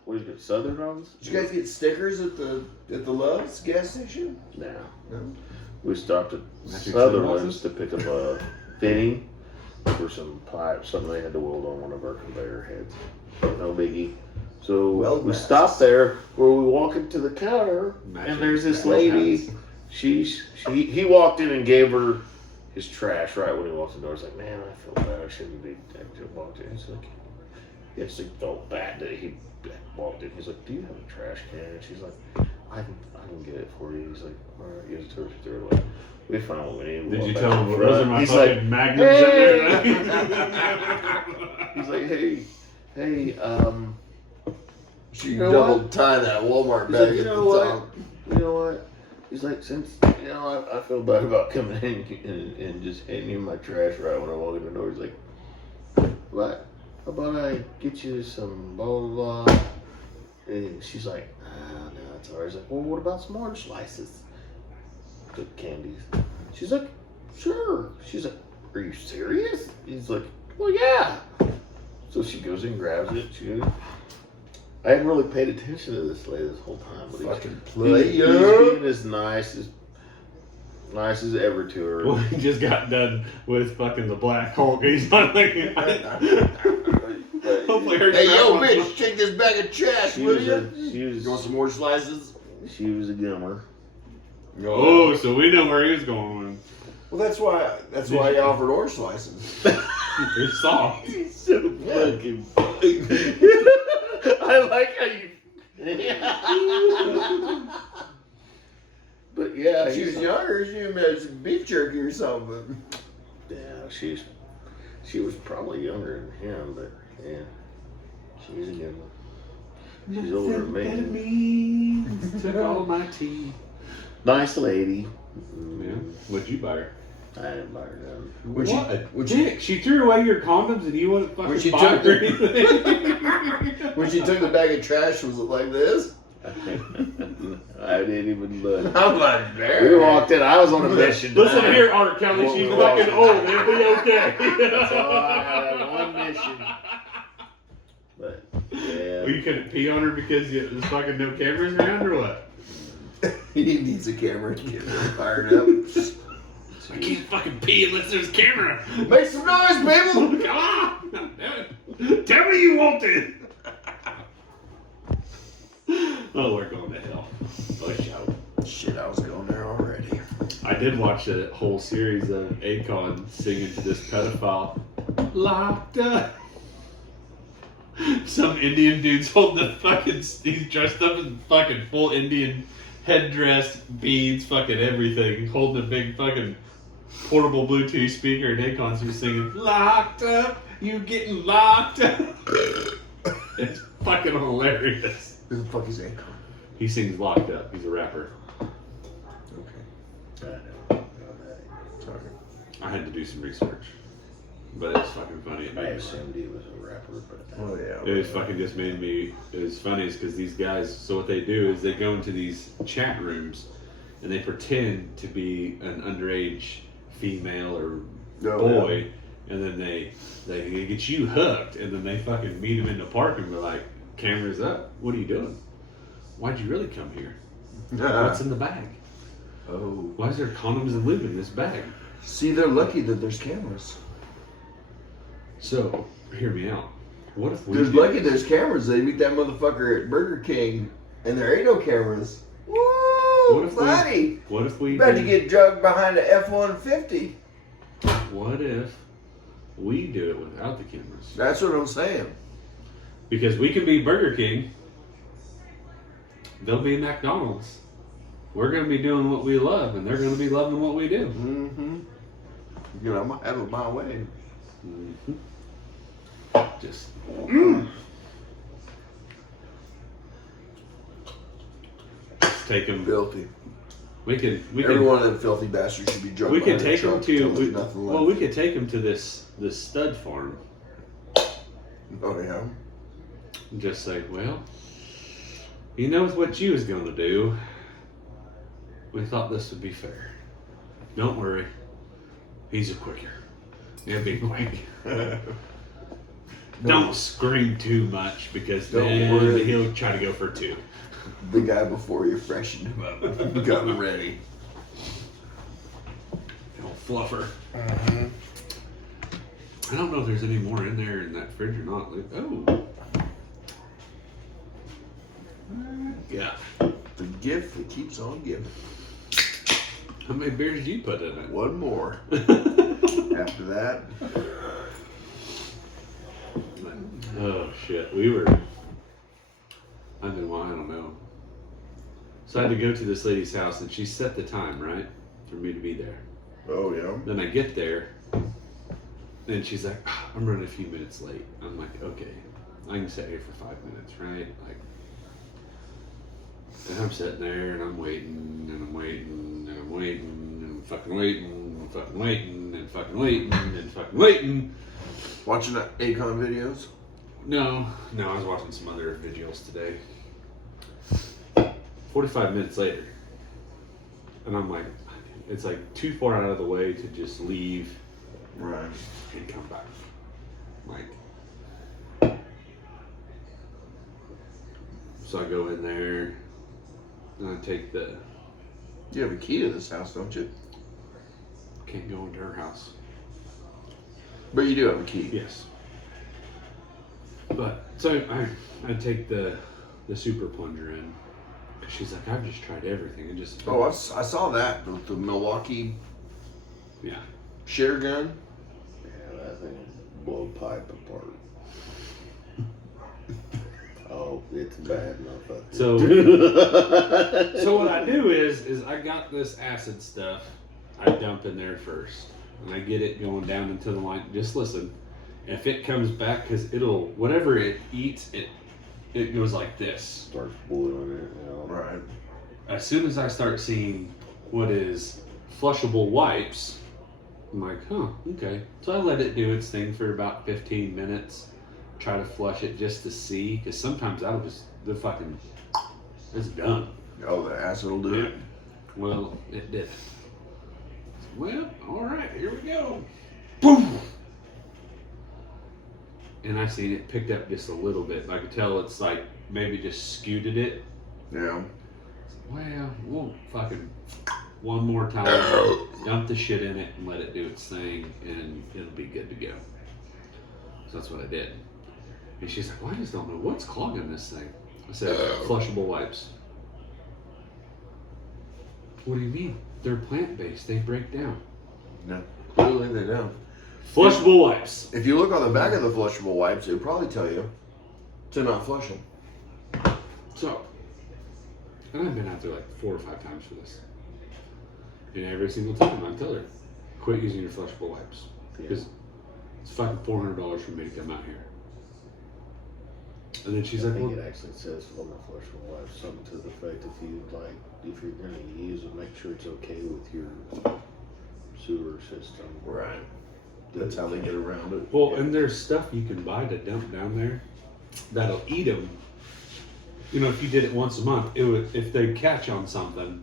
What is it? Southern Homes? Did you guys get stickers at the Love's gas station? No. No. We stopped at Magic Sutherland's Sunglasses? to pick up a fitting for some pipe, something they had to weld on one of our conveyor heads. No biggie. So Weld we masks. stopped there where we walk into the counter Magic and there's this weld lady. masks. He walked in and gave her his trash right when he walked in the door. He's like, man, I feel bad. I shouldn't be. I just walked in. He's like, yes, he felt bad that he walked in. He's like, do you have a trash can? And she's like, I can get it for you. He's like, all right, gives it to her. She threw it away. We found what we needed. Did We you walked tell back him to the those are front. my He's fucking like, magnums in there? he's like, hey, She You know double what? tie that Walmart He's bag like, at you know the what? top. You know what? He's like, since, I feel bad about coming in and just handing you my trash right when I walk in the door. He's like, what? How about I get you some blah, blah, blah? And she's like, no, it's alright. He's like, well, what about some orange slices? The candies. She's like, sure. She's like, are you serious? He's like, well, yeah. So she goes and grabs it. I hadn't really paid attention to this lady this whole time, but Fucking he's player. being as nice as ever to her. Well, he just got done with fucking the Black Hulk. He's not like. Hopefully, her Hey, yo, strap-on's bitch, take this bag of trash, She will was you? a You want some more slices? she was a gummer. Oh, so we know where he was going. Well, that's why I offered orange slices. They're soft. He's so fucking. I like how you. But yeah, She was younger. She made some beef jerky or something. Yeah, she was probably younger than him, but yeah, she's a gummer. She's older than me. Took all my tea. Nice lady. Yeah. What'd you buy her? I didn't buy her none. When she, when she, Dick, she threw away your condoms and you wouldn't fucking When she buy took her the- anything. when she took the bag of trash, was it like this? I didn't even look. I'm like, We walked in. I was on a mission. Listen tonight. here, Art Kelly. She's fucking old. It'll be okay. That's all I had. One mission. But yeah, Well, you couldn't pee on her because there's fucking no cameras around or what? he needs a camera to get her fired up. I can't fucking pee unless there's a camera. Make some noise, people! Come on! Damn it. Tell me you want it. Oh, we're going to hell. Oh, shout. Shit, I was going there already. I did watch a whole series of Akon singing to this pedophile. Locked up. Some Indian dude's holding the fucking. He's dressed up in fucking full Indian headdress, beads, fucking everything. Holding a big fucking portable Bluetooth speaker, and Akon's just singing, "Locked up, you getting locked up." It's fucking hilarious. Who the fuck is Akon? He sings "Locked Up." He's a rapper. Okay, I know. sorry. I had to do some research, but it's fucking funny. It I made me laugh. assumed he was a rapper, but Oh yeah. It was fucking just made me. It was funny because these guys. So what they do is they go into these chat rooms, and they pretend to be an underage female or boy, and then they get you hooked, and then they fucking meet them in the park, and they're like, "Cameras up! What are you doing? Why'd you really come here? What's in the bag? Oh. Why is there condoms and lube in this bag?" See, they're lucky that there's cameras. So hear me out. What if we? There's did- lucky there's cameras. They meet that motherfucker at Burger King, and there ain't no cameras. Woo, What if we- buddy! What if we? Bet did- you get drugged behind a F-150. What if we do it without the cameras? That's what I'm saying. Because we can be Burger King, they'll be McDonald's. We're going to be doing what we love, and they're going to be loving what we do. Mm-hmm. You know, I'm gonna have it my way. Mm-hmm. Just take them. Filthy. We can. Every one of them filthy bastards should be drugged We could behind a take them truck to. till there's We, nothing well, left. we could take them to this stud farm. Oh yeah. And just say, well, he knows what you was gonna do. We thought this would be fair. Don't worry, he's a quicker. It'll be quick. Don't scream too much because Don't then worry. he'll try to go for two. The guy before you freshened him up, got him ready. Old fluffer. Mm-hmm. I don't know if there's any more in there in that fridge or not. Luke. Oh. Yeah. The gift that keeps on giving. How many beers did you put in it? One more. After that, Oh shit, I don't know. So I had to go to this lady's house and she set the time, right? For me to be there. oh yeah. Then I get there and she's like, "Ah, I'm running a few minutes late." I'm like, okay, I can sit here for 5 minutes, right? Like, and I'm sitting there and I'm waiting and I'm waiting and I'm waiting and I'm fucking waiting and fucking waiting and fucking waiting and fucking waiting. Watching Akon videos. No, I was watching some other videos today. 45 minutes later. And I'm like, it's like too far out of the way to just leave Right. and come back. Like, So I go in there, and I take the. You have a key to this house, don't you? Can't go into her house. But you do have a key. Yes. But so I take the super plunger in, because she's like, I've just tried everything and just. Oh, I saw that. The Milwaukee Yeah. shitter gun. Yeah, that thing blow pipe apart. Oh, it's bad enough. So what I do is I got this acid stuff. I dump in there first, and I get it going down into the line. Just listen. If it comes back, because it'll whatever it eats, it goes like this. starts boiling it. You know. Right. As soon as I start seeing what is flushable wipes, I'm like, huh, okay. So I let it do its thing for about 15 minutes. Try to flush it just to see, because sometimes that'll just it's done. Oh, the acid will do it. Well, it did. Well, all right, here we go. Boom. And I seen it picked up just a little bit. I could tell it's like maybe just scooted it. Yeah. Well, we'll fucking one more time, dump the shit in it and let it do its thing, and it'll be good to go. So that's what I did. And she's like, well, I just don't know what's clogging this thing. I said, flushable wipes. What do you mean? They're plant-based. They break down. No. Clearly they don't. Flushable wipes. If you look on the back of the flushable wipes, it'll probably tell you to not flush them. So, and I've been out there like 4 or 5 times for this. And every single time I tell her, quit using your flushable wipes. Because it's fucking $400 for me to come out here. And then she's I like, think well, it actually says on the flushable wipe something to the effect if you're gonna use it, make sure it's okay with your sewer system. Right. That's how they get around it. well, and there's stuff you can buy to dump down there that'll eat them. You know, if you did it once a month, it would, if they catch on something,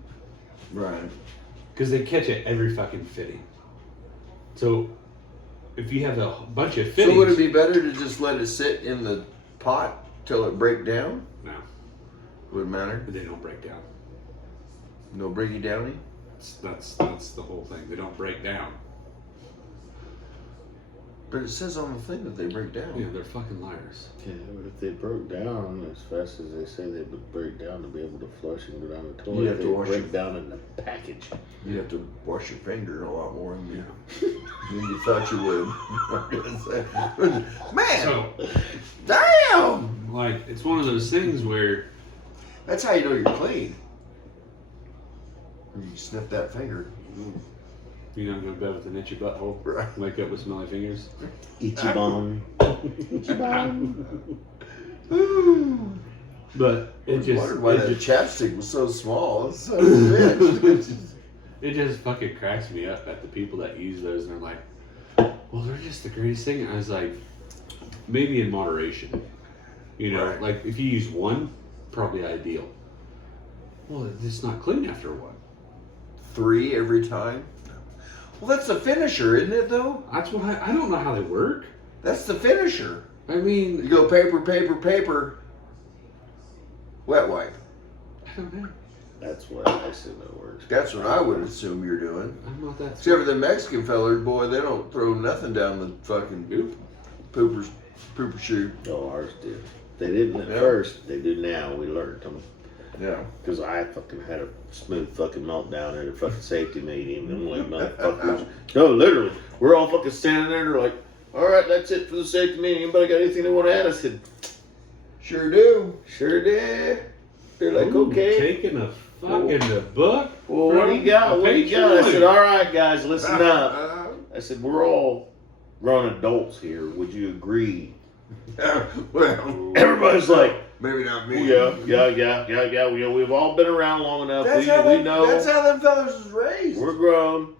Right. because they catch it every fucking fitting. So, if you have a bunch of fittings. So would it be better to just let it sit in the pot till it break down? No, Wouldn't matter. they don't break down. No breaky downy? That's the whole thing. They don't break down. But it says on the thing that they break down. Yeah, they're fucking liars. Yeah, but if they broke down as fast as they say they would break down to be able to flush and go down the toilet, You have to they wash break your- down in the package. You have to wash your finger a lot more than Yeah. you thought you would. Man, So, damn! like, it's one of those things where That's how you know you're clean. You snip that finger. you're not going to bed with an itchy butthole, Right. wake up with smelly fingers. Itchy bone. Itchy bone. Ooh. But I it was just, wondered why it that just, chapstick was so small. It's so bitch. it just fucking cracks me up at the people that use those and they're like, well, they're just the greatest thing. And I was like, maybe in moderation. You know, Right. like if you use one, probably ideal. Well, it's not clean after one. 3 every time. Well, that's the finisher, isn't it? Though That's what I don't know how they work. that's the finisher. I You mean, go paper, paper, paper. Wet wipe. I don't know. That's what I assume it works. That's what I would assume you're doing. I'm not that. Except for the Mexican fellers, boy, they don't throw nothing down the fucking pooper chute. Oh, ours did. They didn't at Yeah. first. They do now. We learned them. Yeah. Because I fucking had a smooth fucking meltdown at a fucking safety meeting. And like, motherfuckers. No, literally. We're all fucking standing there and they're like, all right, that's it for the safety meeting. Anybody got anything they want to add? I said, Sure do. sure did. They're like, Ooh, okay. Taking a fucking the book. Well, what do you got? What do you got? I said, Patreon. all right, guys, listen up. I said, we're all grown adults here. Would you agree? Well, Everybody's like, maybe not me. yeah. We've all been around long enough. That's We know. That's how them fellas was raised. We're grown.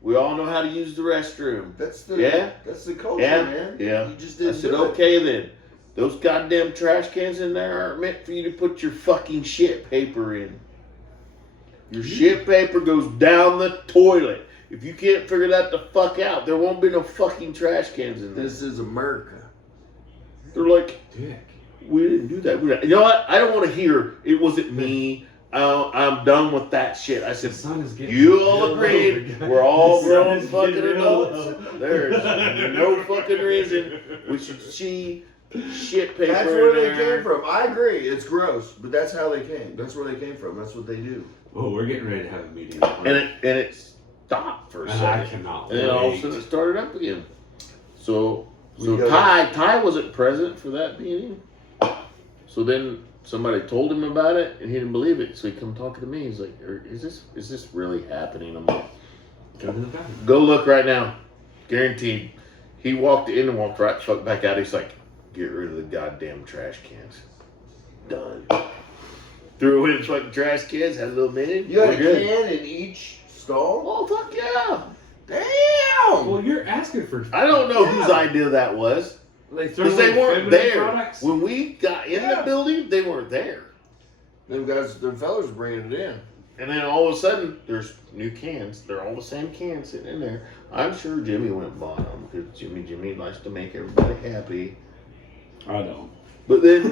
We all know how to use the restroom. That's the Yeah? That's the culture, Yeah, man. yeah. You just I didn't said, do it. okay then. Those goddamn trash cans in there aren't meant for you to put your fucking shit paper in. Your shit paper goes down the toilet. If you can't figure that the fuck out, there won't be no fucking trash cans in there. This is America. They're like, Dick. We didn't do that. You know what? I don't want to hear it wasn't me. I'm done with that shit. I said, The sun is getting you all real agreed. low. We're all The sun grown is fucking getting real adults. low. There's no fucking reason we should see shit paper That's where in they there. came from. I agree. It's gross, but that's how they came. That's where they came from. That's what they do. Oh, we're getting ready to have a meeting. And it stopped for a And I second. cannot And then all of a wait. sudden it started up again. So We gotta- Ty wasn't present for that meeting. So then somebody told him about it and he didn't believe it. So he come talking to me. He's like, is this really happening? I'm like, Go to the bathroom. go look right now. Guaranteed. He walked in and walked right the fuck back out. He's like, get rid of the goddamn trash cans. Done. Threw away the fucking trash cans, had a little minute. You had a We're good. can in each stall? Oh, fuck yeah. Damn! Well, you're asking for. I don't know Yeah. whose idea that was. They throw Because they away weren't feminine there. products? When we got in Yeah. the building, they weren't there. Them guys, them fellas bringing it in. And then all of a sudden, there's new cans. They're all the same cans sitting in there. I'm sure Jimmy went and bought them because Jimmy likes to make everybody happy. I don't. But then,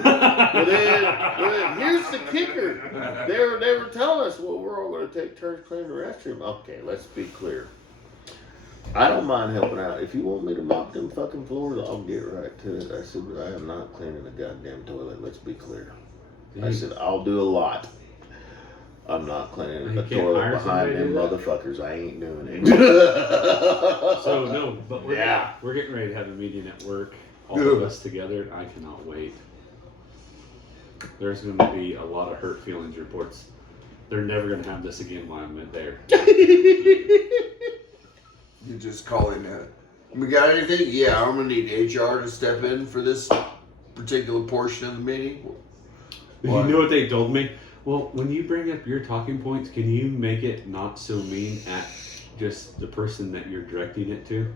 here's the kicker. They were telling us, well, we're all going to take turns cleaning the restroom. Okay, let's be clear. I don't mind helping out. If you want me to mop them fucking floors, I'll get right to it. I said, but I am not cleaning the goddamn toilet. Let's be clear. I said, I'll do a lot. I'm not cleaning You the can't toilet hire behind somebody to them do that? motherfuckers. I ain't doing it. So no, but Yeah. we're getting ready to have a meeting at work, all Good. of us together, and I cannot wait. There's going to be a lot of hurt feelings reports. They're never going to have this again while I'm there. You just call in that. We got anything? Yeah, I'm gonna need HR to step in for this particular portion of the meeting. You know what they told me? Well, when you bring up your talking points, can you make it not so mean at just the person that you're directing it to?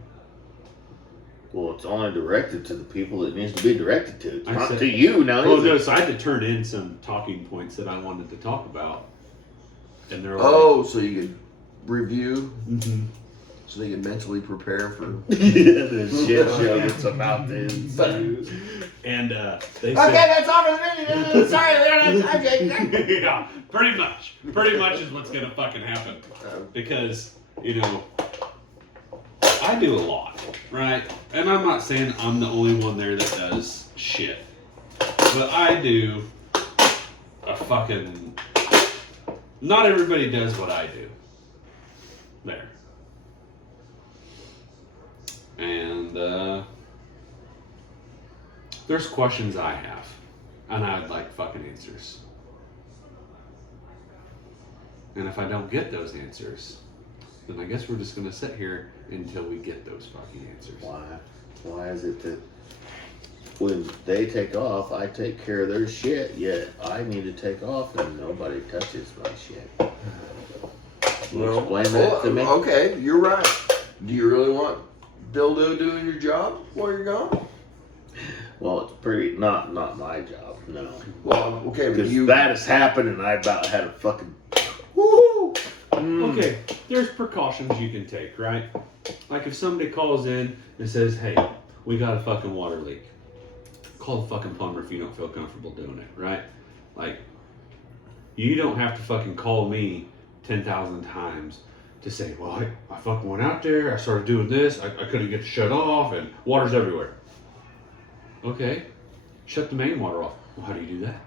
Well, it's only directed to the people it needs to be directed to. It's I not said- to you now. Well, is no, it? so I had to turn in some talking points that I wanted to talk about. And they're like, Oh, so you could review, mm-hmm. so they can mentally prepare for. The shit show that's about to ensue. And they Okay, said, that's all for the meeting. Sorry, we don't have time. yeah, pretty much is what's gonna fucking happen. Because, you know, I do a lot, right? And I'm not saying I'm the only one there that does shit. But I do a fucking... Not everybody does what I do. There. And, there's questions I have. And I'd like fucking answers. And if I don't get those answers, then I guess we're just gonna sit here until we get those fucking answers. Why? Why is it that when they take off, I take care of their shit, yet I need to take off and nobody touches my shit? Can you explain that to me? Okay, you're right. Do you really want Dildo doing your job while you're gone? Well, it's pretty not my job, no. Well, okay, but Because you. that has happened and I about had a fucking woo. Okay, there's precautions you can take, right? Like if somebody calls in and says, hey, we got a fucking water leak. Call the fucking plumber if you don't feel comfortable doing it, right? Like, you don't have to fucking call me 10,000 times to say, well, I fucking went out there, I started doing this, I couldn't get the shut off, and water's everywhere. Okay, shut the main water off. Well, how do you do that?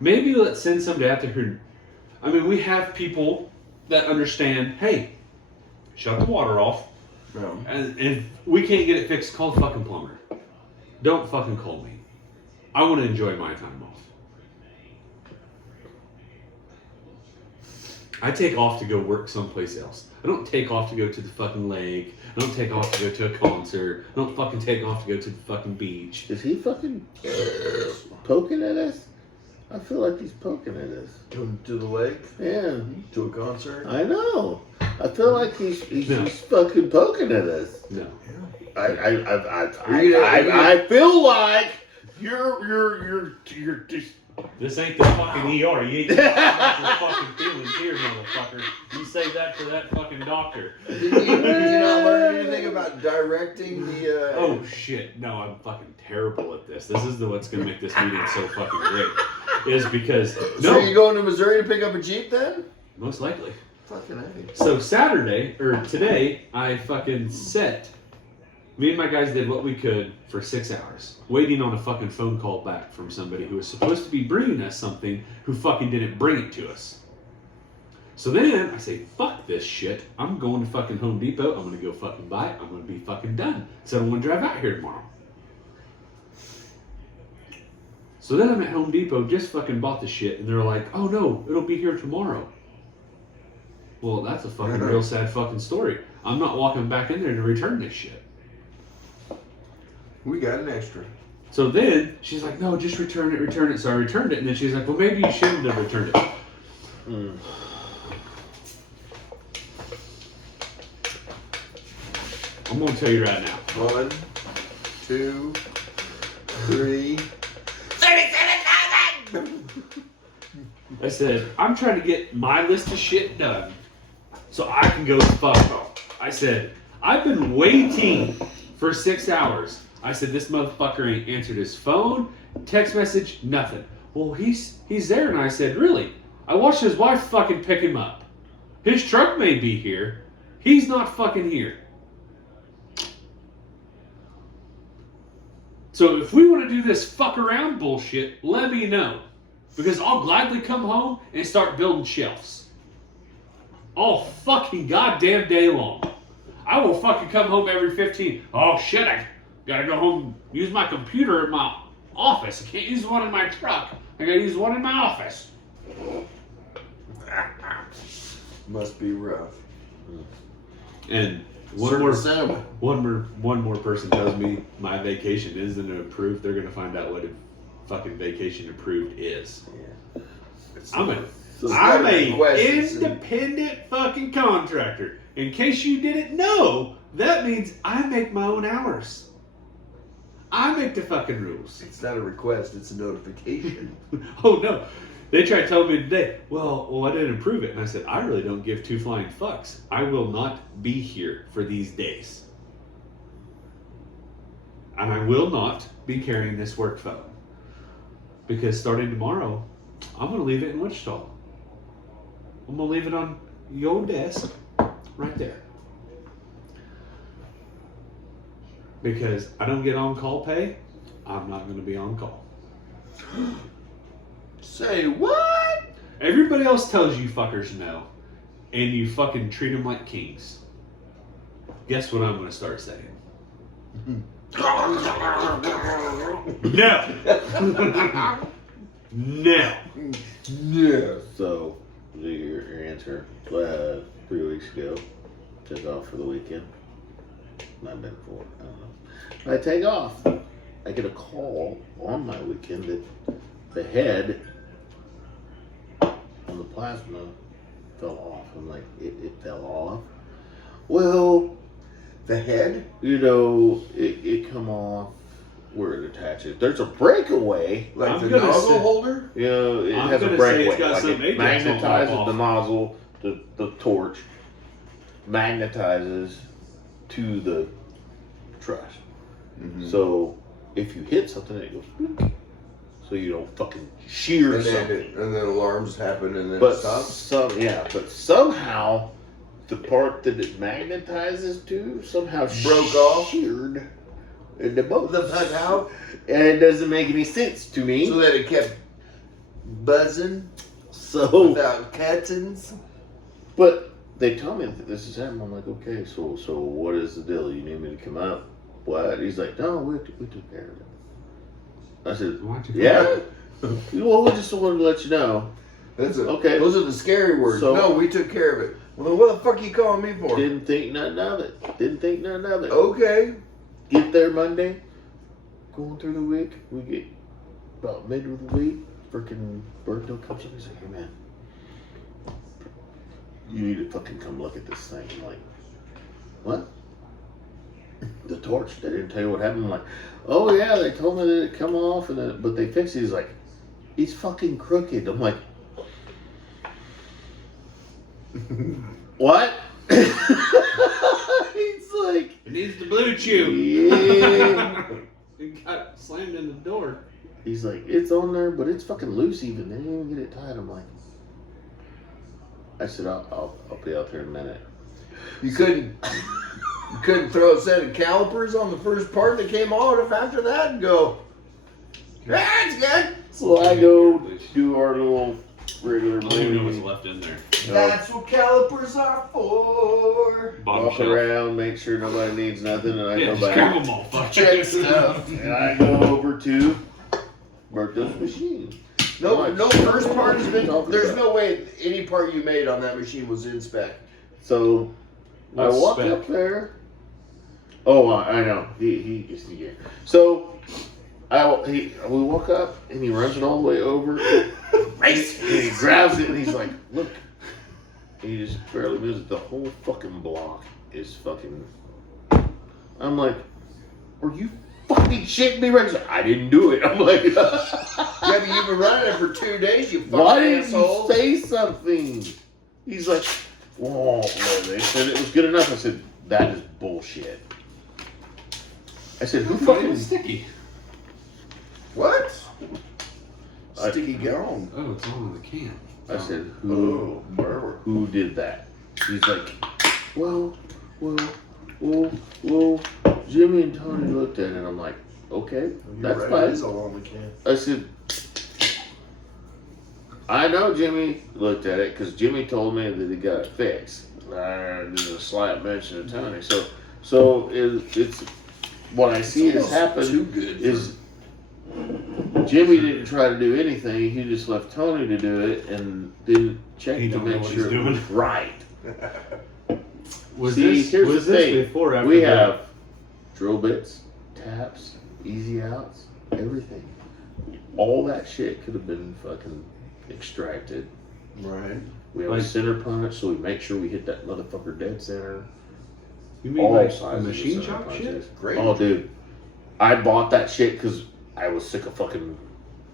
Maybe let's send somebody out there who, I mean, we have people that understand, hey, shut the water off, No. and if we can't get it fixed, call the fucking plumber. Don't fucking call me. I want to enjoy my time off. I take off to go work someplace else. I don't take off to go to the fucking lake. I don't take off to go to a concert. I don't fucking take off to go to the fucking beach. Is he fucking poking at us? I feel like he's poking at us. To the lake, Yeah, to a concert. I know. I feel like he's No. fucking poking at us. No. I feel like you're just This ain't the fucking ER. You ain't gonna hurt your fucking feelings here, motherfucker. You say that to that fucking doctor. Did you not learn anything about directing the? Oh shit! No, I'm fucking terrible at this. This is what's gonna make this meeting so fucking great. Is because So you going to Missouri to pick up a Jeep then? most likely. Fucking A. So Saturday or today, I fucking me and my guys did what we could for 6 hours, waiting on a fucking phone call back from somebody who was supposed to be bringing us something who fucking didn't bring it to us. So then I say, fuck this shit. I'm going to fucking Home Depot. I'm gonna go fucking buy it. I'm gonna be fucking done. So I don't want to drive out here tomorrow. So then I'm at Home Depot, just fucking bought the shit, and they're like, oh no, it'll be here tomorrow. Well, that's a fucking real sad fucking story. I'm not walking back in there to return this shit. We got an extra. So then she's like, no, just return it. So I returned it, and then she's like, well, maybe you shouldn't have returned it. I'm gonna tell you right now. 1, 2, 3. I said, I'm trying to get my list of shit done so I can go fuck off. I said, I've been waiting for 6 hours. I said, this motherfucker ain't answered his phone, text message, nothing. Well, he's there, and I said, really? I watched his wife fucking pick him up. His truck may be here. He's not fucking here. So if we want to do this fuck around bullshit, let me know. Because I'll gladly come home and start building shelves. All fucking goddamn day long. I will fucking come home every 15. Oh shit, I gotta go home, use my computer in my office. I can't use one in my truck. I gotta use one in my office. Must be rough. And one more person tells me my vacation isn't approved. They're gonna find out what a fucking vacation approved is. Yeah. I'm a independent fucking contractor. In case you didn't know, that means I make my own hours. I make the fucking rules. It's not a request, it's a notification. Oh no. They tried telling me today, well, I didn't approve it. And I said, I really don't give two flying fucks. I will not be here for these days. And I will not be carrying this work phone. Because starting tomorrow, I'm going to leave it in Wichita. I'm going to leave it on your desk right there. Because I don't get on-call pay, I'm not going to be on call. Say what? Everybody else tells you fuckers no, and you fucking treat them like kings. Guess what I'm going to start saying? No! No! Yeah. So, your answer, 3 weeks ago, took off for the weekend. Might have been 4, I don't know. I take off. I get a call on my weekend that the head on the plasma fell off. I'm like, it fell off? Well, The head? you know, it come off where it attaches. There's a breakaway. Like I'm the gonna nozzle say- holder? You know, it I'm has a gonna say breakaway. it's got Like some it Ajax won't pop magnetizes off. the nozzle, the torch, magnetizes to the truss. Mm-hmm. So if you hit something, it goes bloop, so you don't fucking shear and something. then alarms happen and then it But stops? but somehow the part that it magnetizes to somehow Broke off? sheared into both. The fuck out? And it doesn't make any sense to me. So that it kept buzzing So, without cuttings? but they tell me that this is happening. I'm like, okay, so what is the deal? You need me to come up? What? He's like, no, we took care of it. I said, Why'd you yeah. Well, we just wanted to let you know. Okay. Those are the scary words. So- no, we took care of it. Well, then what the fuck are you calling me for? Didn't think nothing of it. Okay. Get there Monday. Going through the week. We get about mid of the week. Freaking Berto comes up. He's like, hey man, you need to fucking come look at this thing. I'm like, what? The torch. They didn't tell you what happened. I'm like, oh yeah, they told me that it come off, but they fixed it. He's like, It's fucking crooked. I'm like, what? He's like, It needs the blue chew. yeah. It got slammed in the door. He's like, it's on there, but it's fucking loose even. They didn't even get it tight. I'm like, I said, I'll be out there in a minute. You couldn't throw a set of calipers on the first part that came off after that and go, that's good. So I go do our little regular I don't even know what's movie. left in there. That's what calipers are for. Bottom Walk shelf. around, make sure nobody needs nothing, and I Yeah, go just back. grab them all. Fuck Check stuff. And I go over to Bertha's machine. No first part has been. Talking There's about. no way any part you made on that machine was in spec. So What's I walk spec? up there. Oh, I know. He is the gear. So we walk up and he runs it all the way over. Race. And he grabs it and he's like, look. And he just barely moves it. The whole fucking block is fucking. I'm like, are you fucking shitting me? Right? He's like, I didn't do it. I'm like, Yeah, but you've been running it for 2 days, you fucking why didn't asshole. you say something? He's like, well, they said it was good enough. I said, that is bullshit. I said, who Fucking fucking sticky. What? I- Sticky gone. Oh, it's on the can. I said, who Oh, burr. who did that? He's like, well, Jimmy and Tony looked at it. I'm like, okay, that's It fine. is all on the can. I said, I know Jimmy looked at it because Jimmy told me that he got it fixed. There's a slight mention of Tony. So it's what I see has happened Too good. is Jimmy didn't try to do anything. He just left Tony to do it and didn't check He to don't know make what sure he's it was doing. right. Was See, this, here's was the this thing. before or after We the- have drill bits, taps, easy outs, everything. All that shit could have been fucking extracted. Right. We have a Like- center punch, so we make sure we hit that motherfucker dead center. You mean All like sizes a of machine center shop punches. shit? Great. Oh, dude, I bought that shit because I was sick of fucking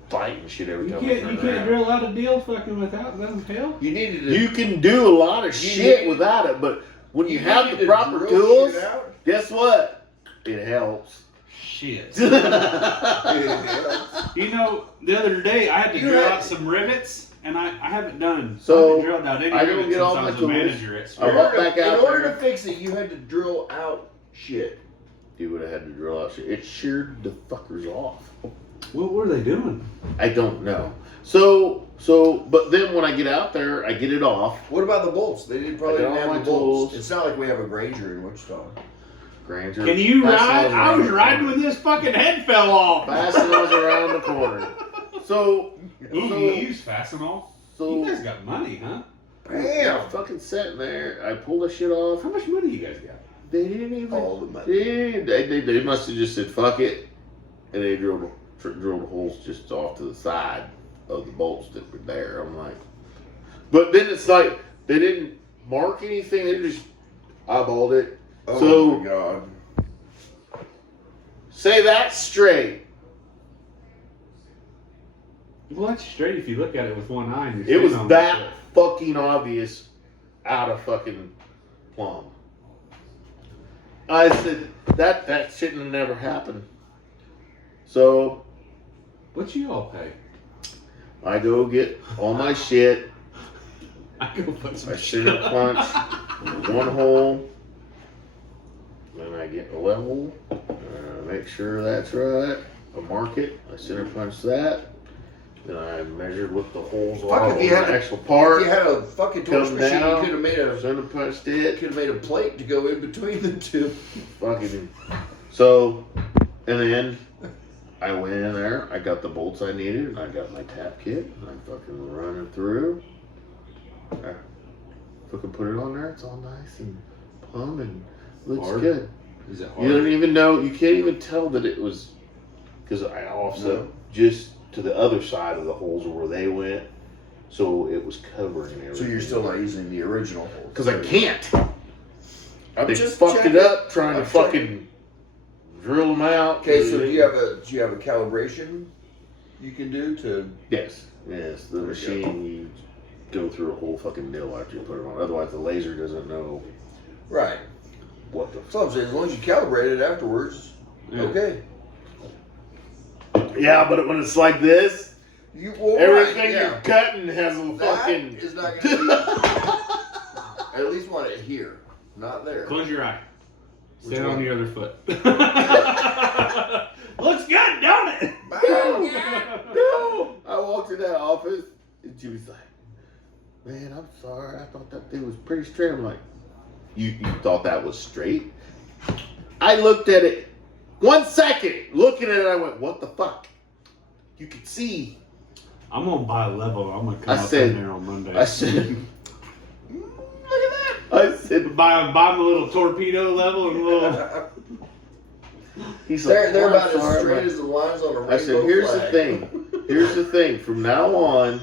fighting shit every You time. can't I you turned can't around. drill out a deal fucking without them hell? You needed to. You can do a lot of You shit need- without it, but when you have needed the to proper drill tools, shit out. guess what? It helps. Shit. Yeah. You know, the other day I had to You drill had- out some rivets, and I haven't done. So, I haven't drilled out any I don't rivets get since all I my was a tools. manager at I Spirit. walked back out In order there. to fix it, you had to drill out shit. You would have had to drill out shit. It sheared the fuckers off. What were they doing? I don't know. But then when I get out there, I get it off. What about the bolts? They didn't probably I got didn't all have my the bolts. tools. It's not like we have a Granger in Wichita. Granger. Can you fastened ride? those I around was the riding corner. when this fucking head fell off. Fasten those around the corner. So, Ooh, so- you use Fastenal? so You guys got money, huh? Bam! fucking sitting there. I pull the shit off. How much money you guys got? They didn't even. All the money. They must have just said fuck it, and they drilled holes just off to the side of the bolts that were there. I'm like, but then it's like they didn't mark anything. They just eyeballed it. Oh So- my god. Say that straight. Well, that's straight if you look at it with one eye. And It you're was seeing all that this fucking obvious, out of fucking plumb. I said that shouldn't have never happened. So shit. What you all pay? I go get all my shit. I go put some I shit center up. punch one hole, then I get a level, make sure that's right. I mark it. I center punch that. Then I measured what the holes Fuck, are if on you the had a- actual part. If you had a fucking torch Come machine, down. you could have made a Center punched it. could have made a plate to go in between the two. Fucking. So, and then I went in there. I got the bolts I needed, and I got my tap kit. And I fucking run it through. I fucking put it on there. It's all nice and plumb and looks Hard? good. Is it You hard? don't even know. You can't even tell that it was because I offset No. just to the other side of the holes where they went, so it was covering everything. So you're still not using the original hole. Because I can't. I'm They just fucked checking. it up trying I'm to checking. fucking drill them out. Okay, so do you have a calibration you can do to? Yes. The There we go. machine, you go through a whole fucking deal after you put it on. Otherwise, the laser doesn't know Right. what the. So I'm saying, as long as you calibrate it afterwards, Yeah. okay. Yeah, but when it's like this, Well, everything right, yeah. you're cutting has a That fucking. is not going to be. I at least want it here, not there. Close your eye. Which Stand on one? the other foot. Looks good, don't it? No! I walked in that office and she was like, man, I'm sorry. I thought that thing was pretty straight. I'm like, you thought that was straight? I looked at it 1 second, looking at it, I went, what the fuck? You could see. I'm gonna buy a level. I'm gonna come I up said- in there on Monday. I said, look at that. I said, buy him a little torpedo level and a little. he's like, They're "Oh, I'm about as sorry, straight but-" as the lines on a rainbow I said, here's flag. the thing. Here's the thing. From now on,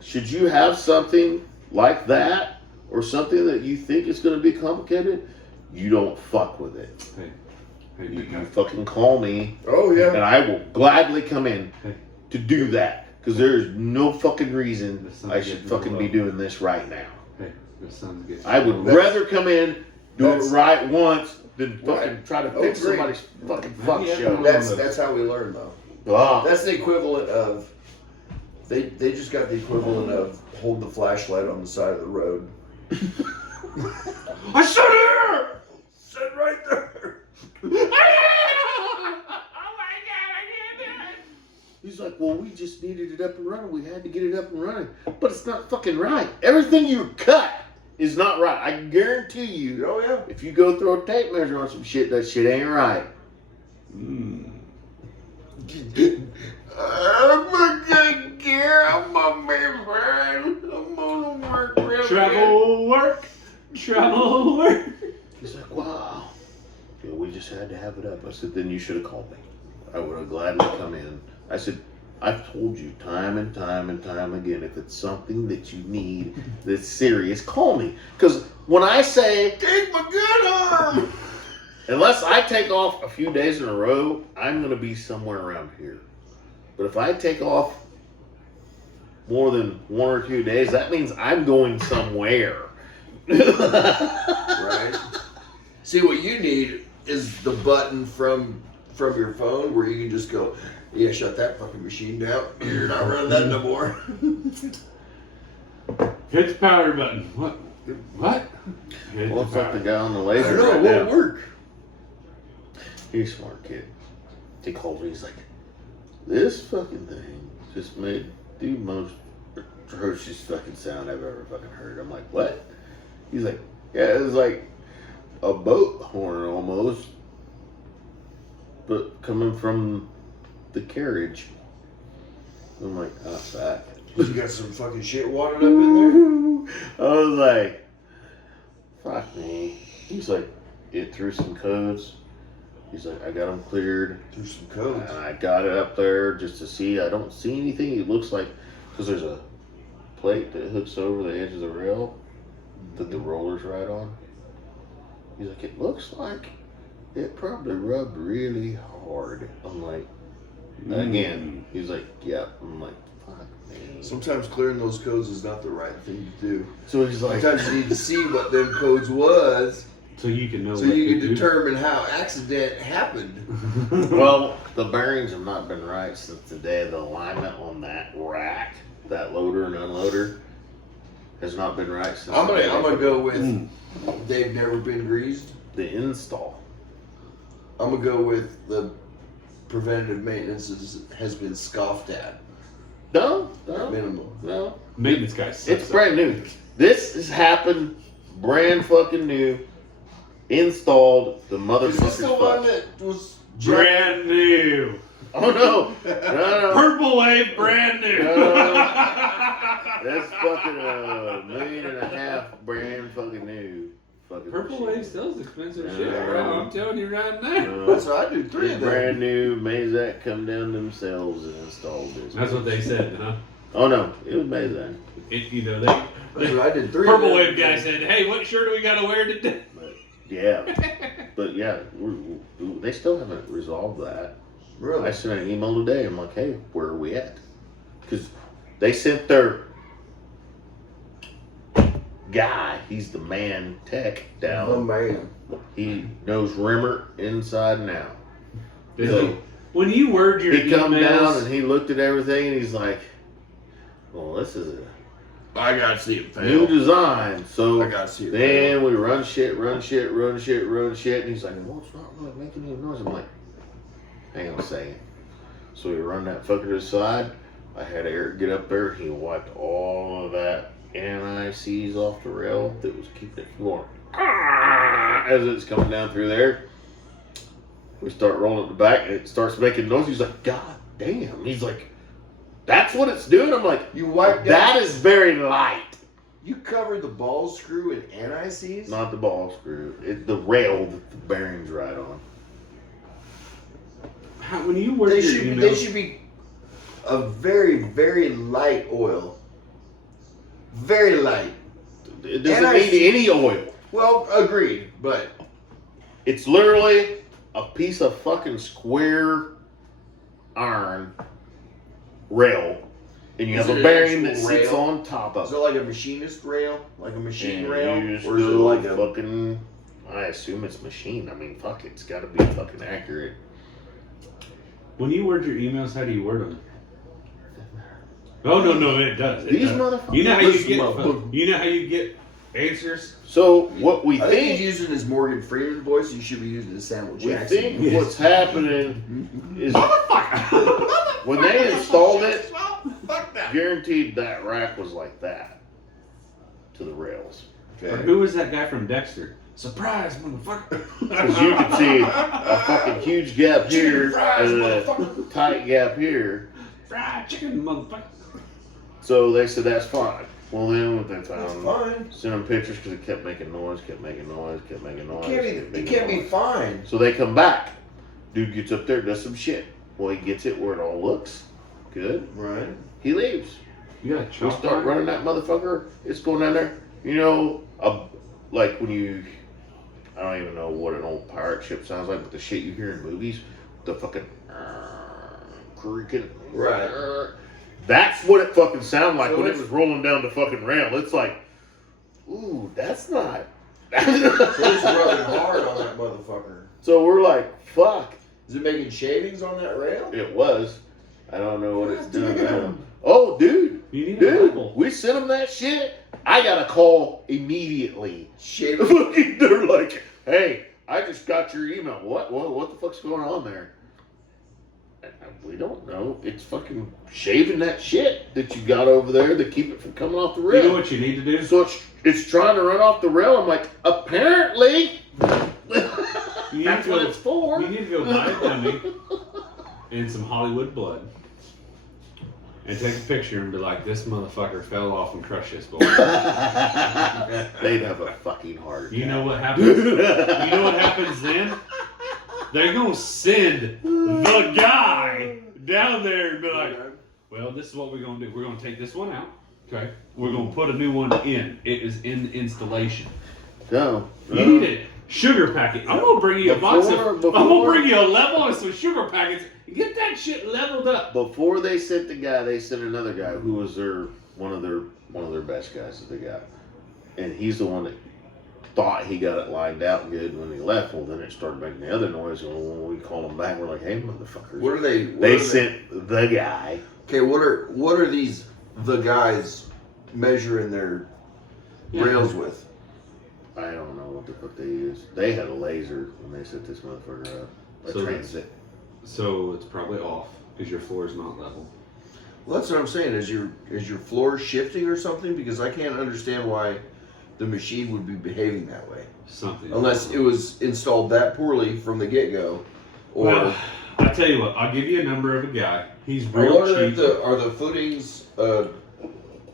should you have something like that or something that you think is going to be complicated, you don't fuck with it. Hey, You fucking call me, Oh and yeah. I will gladly come in Hey. to do that. Because there's no fucking reason This sounds I should getting fucking be low. doing this right now. Hey, this sounds good. I would That's- rather come in, do it that's- right once, than fucking Right. try to Oh, fix great. somebody's fucking fuck Yeah. show. That's how we learn though. Ah. That's the equivalent of. They just got the equivalent of hold the flashlight on the side of the road. I stood here! Sit right there. He's like, well, we just needed it up and running. We had to get it up and running. But it's not fucking right. Everything you cut is not right. I guarantee you, Oh yeah. if you go throw a tape measure on some shit, that shit ain't right. I'm a good gear. I'm a man, friend. I'm gonna work real good. Travel work. Travel work. He's like, wow. Yeah, we just had to have it up. I said, then you should have called me. I would have gladly come in. I said, I've told you time and time and time again, if it's something that you need that's serious, call me. Because when I say, take my good arm, unless I take off a few days in a row, I'm going to be somewhere around here. But if I take off more than 1 or 2 days, that means I'm going somewhere. Right. See, what you need is the button from your phone where you can just go, yeah, shut that fucking machine down. You're not running that no more. Hit the power button. What? What? Hit Well, the it's like the power. guy on the I laser don't know, right it won't now. work. He's a smart kid. He called me. He's like, this fucking thing just made the most atrocious fucking sound I've ever fucking heard. I'm like, what? He's like, yeah, it was like a boat horn almost, but coming from the carriage. I'm like, oh, fuck. You got some fucking shit watered up in I was like, fuck me. He's like, it threw some codes. He's like, I got them cleared. there? Through some codes. And I got it up there just to see. I don't see anything. It looks like, because there's a plate that hooks over the edge of the rail that the roller's right on. He's like, it looks like it probably rubbed really hard. I'm like, again. He's like, yeah. I'm like, fuck me. Sometimes clearing those codes is not the right thing to do. So he's like, Sometimes you need to see what them codes was So you can know so what you to can do. determine how accident happened. well, the bearings have not been right since the day of the alignment on that rack, that loader and unloader has not been right since I'm the day gonna they go with they've never been greased. the install. I'm gonna go with the preventative maintenance has been scoffed at. No, At minimum. no. Maintenance guy sucks. It's brand new. This has happened brand fucking new. Installed the Is this motherfucker's the one fuck. that was brand new. Oh no. Purple wave, brand new. That's fucking $1.5 million brand fucking new. Fucking Purple machine. wave sells expensive Yeah. shit, bro. I'm telling you right now. That's what I do. 3 It's of them. brand new. Mazak come down themselves and installed this. That's what they said, huh? Oh no, it was Mazak. You know, That's what I did. 3 of Purple them. wave guy said, "Hey, what shirt do we got to wear today?" But yeah, but yeah, they still haven't resolved that. Really? I sent an email today. I'm like, hey, where are we at? Because they sent their guy. He's the man tech Oh down. man. He knows Rimmer inside and out. Did So- he- when you word your He come down emails, and he looked at everything and he's like, well, this is a I gotta see it new fail. design. So I gotta see it fail. then we run shit. And he's like, well, it's not really making any noise. I'm like, hang on a second. So we run that fucker to the side. I had Eric get up there. He wiped all of that anti-seize off the rail that was keeping it from going as it's coming down through there. We start rolling it the back and it starts making noise. He's like, God damn. He's like, that's what it's doing? I'm like, You wiped that out. is very light. You covered the ball screw in anti-seize? Not the ball screw. It's the rail that the bearings ride on. when you word They your should, emails, they should be a very, very light oil. Very light. It doesn't And I need see- any oil. Well, agreed, but It's literally a piece of fucking square iron rail, and you Is have it a an bearing that actual sits rail? on top is of it it. like a machinist rail? Like a machine And rail? you just Or is it go like a fucking? I assume it's machine. I mean, fuck, it's got to be fucking accurate. when you word your emails, how do you word them? Oh no, it does. It These does. motherfuckers. You know how you Listen, get. motherfucker. You know how you get answers. So what we I think think, he's using his Morgan Freeman voice. You should be using his Samuel we Jackson. think Yes. what's happening is when they installed it, guaranteed that rack was like that to the rails. Or Okay. who was that guy from Dexter? Surprise, motherfucker! Because you can see a fucking huge gap here fries, and a motherfucker. tight gap here. Fried chicken, motherfucker! So they said that's fine. Well, then what they That's found, fine. sent them pictures because it kept making noise, kept making noise. It can't be fine. So they come back. Dude gets up there, does some shit. Well, he gets it where it all looks good. Right. He leaves. You got a We chalk start line? running that motherfucker. It's going down there. You know, like when you, I don't even know what an old pirate ship sounds like, but the shit you hear in movies, the fucking creaking. Right. That's what it fucking sounded like So when it it's- was rolling down the fucking rail. It's like, ooh, that's not. So it's rubbing hard on that motherfucker. So we're like, fuck. Is it making shavings on that rail? It was. I don't know what it's doing now. Damn. Oh, dude. You need a Dude, level. we sent them that shit. I got a call immediately. Shaving. Fucking, they're like, hey, I just got your email. What the fuck's going on there? We don't know. It's fucking shaving that shit that you got over there to keep it from coming off the You rail. know what you need to do? So it's trying to run off the rail. I'm like, apparently, You need that's to what go, it's for. you need to go buy a dummy and some Hollywood blood. And take a picture and be like, this motherfucker fell off and crushed this boy. They'd have a fucking heart attack. You know what happens? You know what happens then? They're gonna send the guy down there and be like, well, this is what we're gonna do. We're gonna take this one out. Okay. We're gonna put a new one in. It is in the installation. No. You need a sugar packet. I'm gonna bring you a box of. I'm gonna Before- bring you a level and some sugar packets. Get that shit leveled up. Before they sent the guy, they sent another guy who was one of their best guys that they got, and he's the one that thought he got it lined out good when he left. Well, then it started making the other noise, and when we called him back, we're like, "Hey, motherfuckers!" What are they? They sent the guy. Okay, what are these the guys measuring their rails with? I don't know what the fuck they used. They had a laser when they set this motherfucker up. A So- transit. So it's probably off because your floor is not level. Well, that's what I'm saying. Is your floor shifting or something? Because I can't understand why the machine would be behaving that way, Something. unless it was installed that poorly from the get go, or. Well, I tell you what. I'll give you a number of a guy. He's I real wonder if cheap. are the footings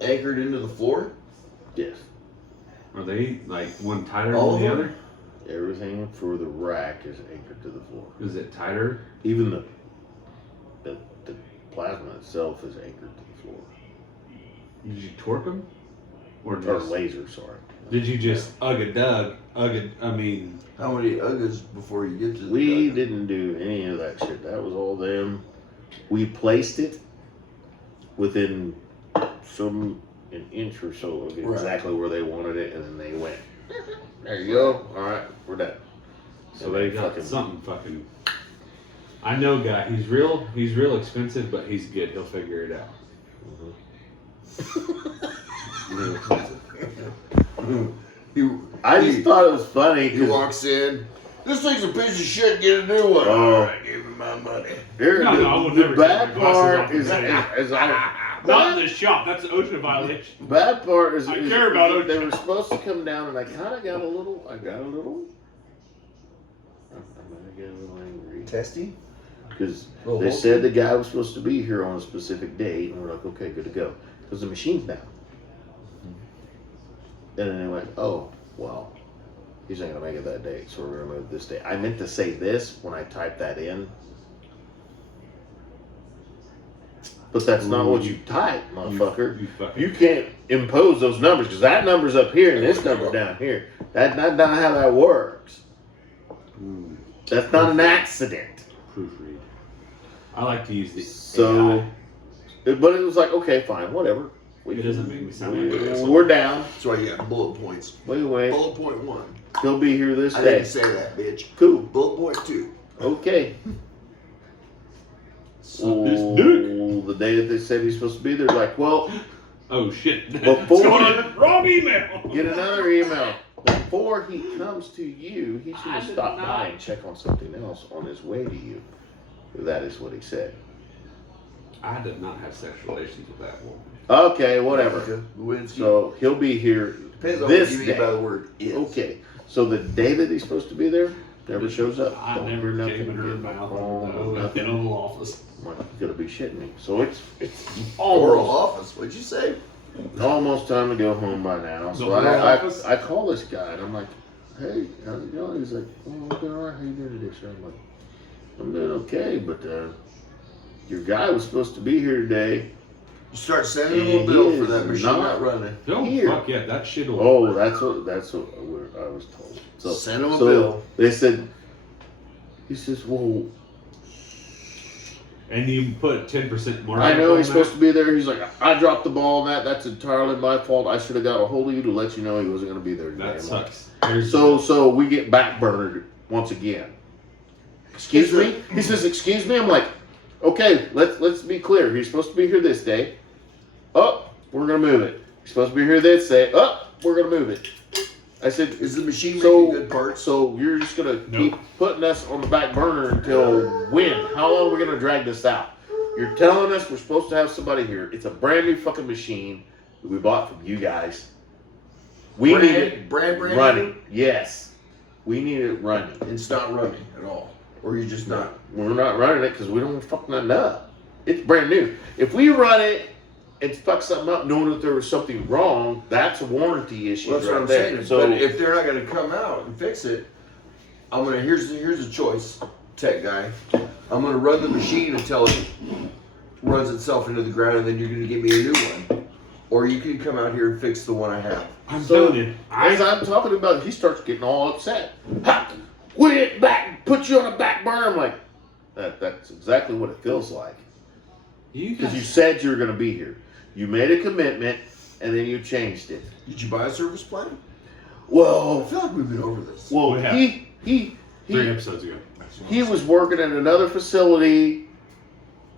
anchored into the floor? Yes. Are they like one tighter All than the of them? other? Everything for the rack is anchored to the floor. Is it tighter? Even the plasma itself is anchored to the floor. Did you torque them? Or Or just, laser, sorry. did you just I mean, How many Uggas before you get to the We dugout? didn't do any of that shit. That was all them. We placed it within an inch or so of Right. exactly where they wanted it, and then they went, there you go. All right, we're done. so And they they got something fucking. I know a guy. He's real expensive, but he's good. He'll figure it out. Real expensive. I just thought it was funny He 'cause walks in. This thing's a piece of shit. Get a new one. Oh. All right, give me my money. here, No, the, I will the never bad take my glasses part off is, and I, Not in the shop. That's an OSHA violation. bad part is, I is care about it. they were supposed to come down, and I kind of got a little. I might have got a little angry Testy? because Little they hole said thing? the guy was supposed to be here on a specific date, and we're like, okay, good to go, because the machine's down. And then they went, oh, well, he's not gonna make it that date, so we're gonna move this day. I meant to say this when I typed that in, but that's not what you type, motherfucker. You fucking. You can't impose those numbers because that number's up here and this number's down here. That's not how that works. Mm, That's not an accident. proofread. I like to use the So, AI. but it was like, okay, fine, whatever. It doesn't make me sound like an asshole. We're down. That's why you got bullet points. Wait. Bullet point 1. He'll be here this I day. didn't say that, bitch. Cool. Bullet point 2. Okay. Suck this dick. The day that they said he's supposed to be there, like, well, Oh shit. Before- It's going on the wrong email. get another email. Before he comes to you, he I should did stop not. by and check on something else on his way to you. That is what he said. I did not have sexual relations with that woman. Okay, whatever. Lewinsky. So he'll be here Depends on this what you mean day. by the word is. Okay, so the day that he's supposed to be there never shows up. I Don't never hear nothing came in her again. mouth. Oh, No, in nothing. the Oval Office. Like, you gotta be shitting me. So it's Oral almost office. What'd you say? almost time to go home by now. So The Oval Office? I call this guy and I'm like, hey, how's it going? He's like, oh, I'm doing all right. How you doing today, sir? I'm like, I'm doing okay, but your guy was supposed to be here today. You start sending him a And bill he for that is machine not- not running. Oh, Here. fuck yeah, that shit'll. Oh, that's what I was told. So Send him a so bill. They said, he says, well, And you put 10% more. I know he's supposed to be there. He's like, I dropped the ball on that. That's entirely my fault. I should have got a hold of you to let you know he wasn't going to be there today. That I'm like, sucks. Here's So we get backburnered once again. Excuse me? He says, excuse me? I'm like, okay, let's be clear. He's supposed to be here this day. Oh, we're going to move it. He's supposed to be here this day. Oh, we're going to move it. I said, Is the machine so, making good parts? so you're just going to Nope. keep putting us on the back burner until when? How long are we going to drag this out? You're telling us we're supposed to have somebody here. It's a brand new fucking machine that we bought from you guys. We need it brand running. Yes. We need it running. It's not running at all. Or you're just not. We're not running it because we don't fuck nothing up. It's brand new. If we run it and fuck something up knowing that there was something wrong, that's a warranty issue Well, that's right what I'm there. saying. So But if they're not going to come out and fix it, I'm gonna here's a choice, tech guy. I'm gonna run the machine until it runs itself into the ground, and then you're gonna give me a new one, or you can come out here and fix the one I have. I'm So, telling you. as I'm talking about, he starts getting all upset. Ha! We didn't put you on a back burner. I'm like, that's exactly what it feels like. You Because you guys. said you were going to be here. You made a commitment, and then you changed it. Did you buy a service plan? I Well, feel like we've been over this. well, We have. he 3 episodes ago. he was working at another facility,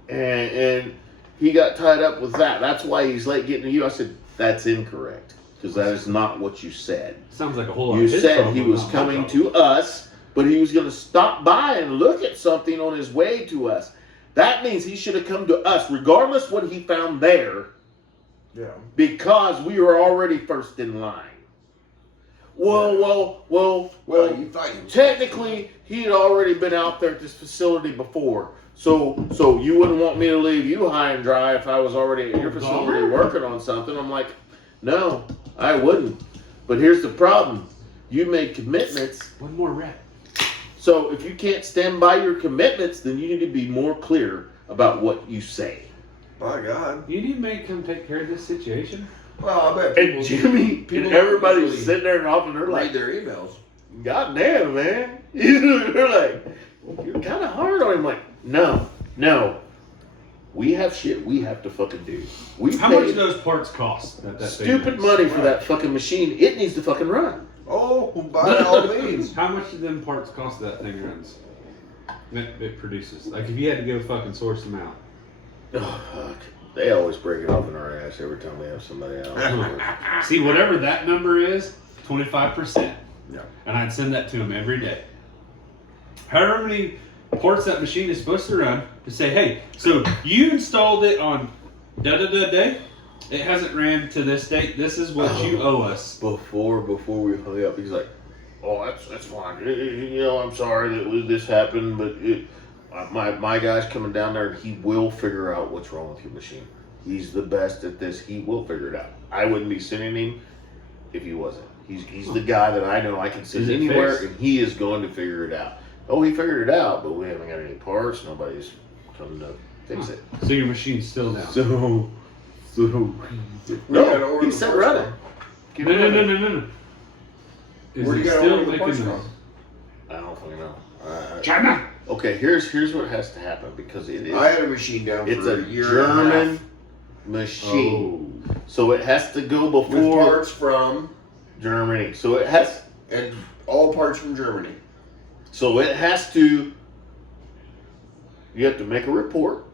and he got tied up with that. That's why he's late getting to you. I said, that's incorrect. Because that is not what you said. Sounds like a whole lot You of his said problem, he was not my coming problem. to us, but he was going to stop by and look at something on his way to us. That means he should have come to us, regardless what he found there, Yeah. because we were already first in line. Well, Well, you thought you. technically, he had already been out there at this facility before. So you wouldn't want me to leave you high and dry if I was already at your facility working on something. I'm like, no, I wouldn't. But here's the problem. You made commitments. One more rep. So if you can't stand by your commitments, then you need to be more clear about what you say. By God. You need me to come take care of this situation? Well, I bet people, And Jimmy people and everybody's usually sitting there and off, and they're read like, their emails. God damn, man. They're like, you're kind of hard on him. Like, no. We have shit we have to fucking do. We How much paid do those parts cost? That thing stupid is? money for that fucking machine. It needs to fucking run. Oh, by all means. How much do them parts cost that thing runs? It produces. Like if you had to go fucking source them out. Oh, fuck. They always break it off in our ass every time we have somebody out. See, whatever that number is, 25%. Yeah. And I'd send that to them every day. However many parts that machine is supposed to run, to say, hey, so you installed it on da-da-da day. It hasn't ran to this date. This is what you owe us. Before we hung up, he's like, "Oh, that's fine. You know, I'm sorry that this happened, but my guy's coming down there, and he will figure out what's wrong with your machine. He's the best at this. He will figure it out. I wouldn't be sending him if he wasn't. He's the guy that I know I can send Is it anywhere, fixed? and he is going to figure it out. Oh, he figured it out, but we haven't got any parts. Nobody's coming to fix it. So your machine's still down. So We gotta no, order he the said parts run it. from. Keep No. running. Is Where do it you gotta still order the making parts those? from? I don't fucking know. China. Okay, here's what has to happen because it is. I had a machine down It's for a a year and a German half machine, so it has to go with before parts from, Germany. So it has. and all parts from Germany. So it has to. You have to make a report.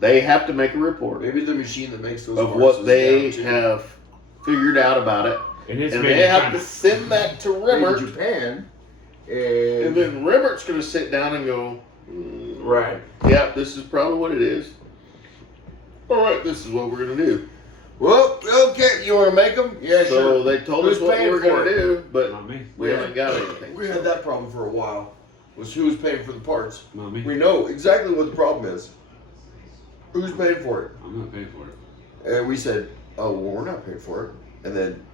They have to make a report Maybe the machine that makes those of parts what is they down too. have figured out about it, And it's and made they in have China. to send that to Made in Rimmert, Japan. and then Rimmert's going to sit down and go, Right. yeah, this is probably what it is. All right, this is what we're going to do. Well, okay, you want to make them? Yeah, So sure. they told Who's us what we paying were for going it? to do, but Not me. we haven't got anything. We had that problem for a while. Was who was paying for the parts? Not me. We know exactly what the problem is. Who's paying for it? I'm not paying for it. And we said, "Oh, well, we're not paying for it." And then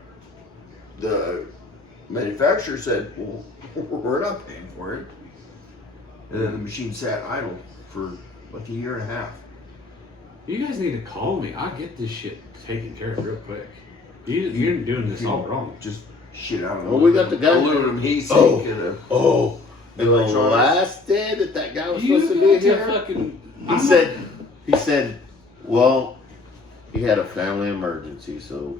the manufacturer said, "Well, we're not paying for it." And then the machine sat idle for like a year and a half. You guys need to call me. I'll get this shit taken care of real quick. You're doing this all wrong. Just shit out. Well, we got the guy- aluminum heat sink Oh. and a Oh, the Electronics. last day that guy was You supposed to be have to here, fucking. he said, well, he had a family emergency, so,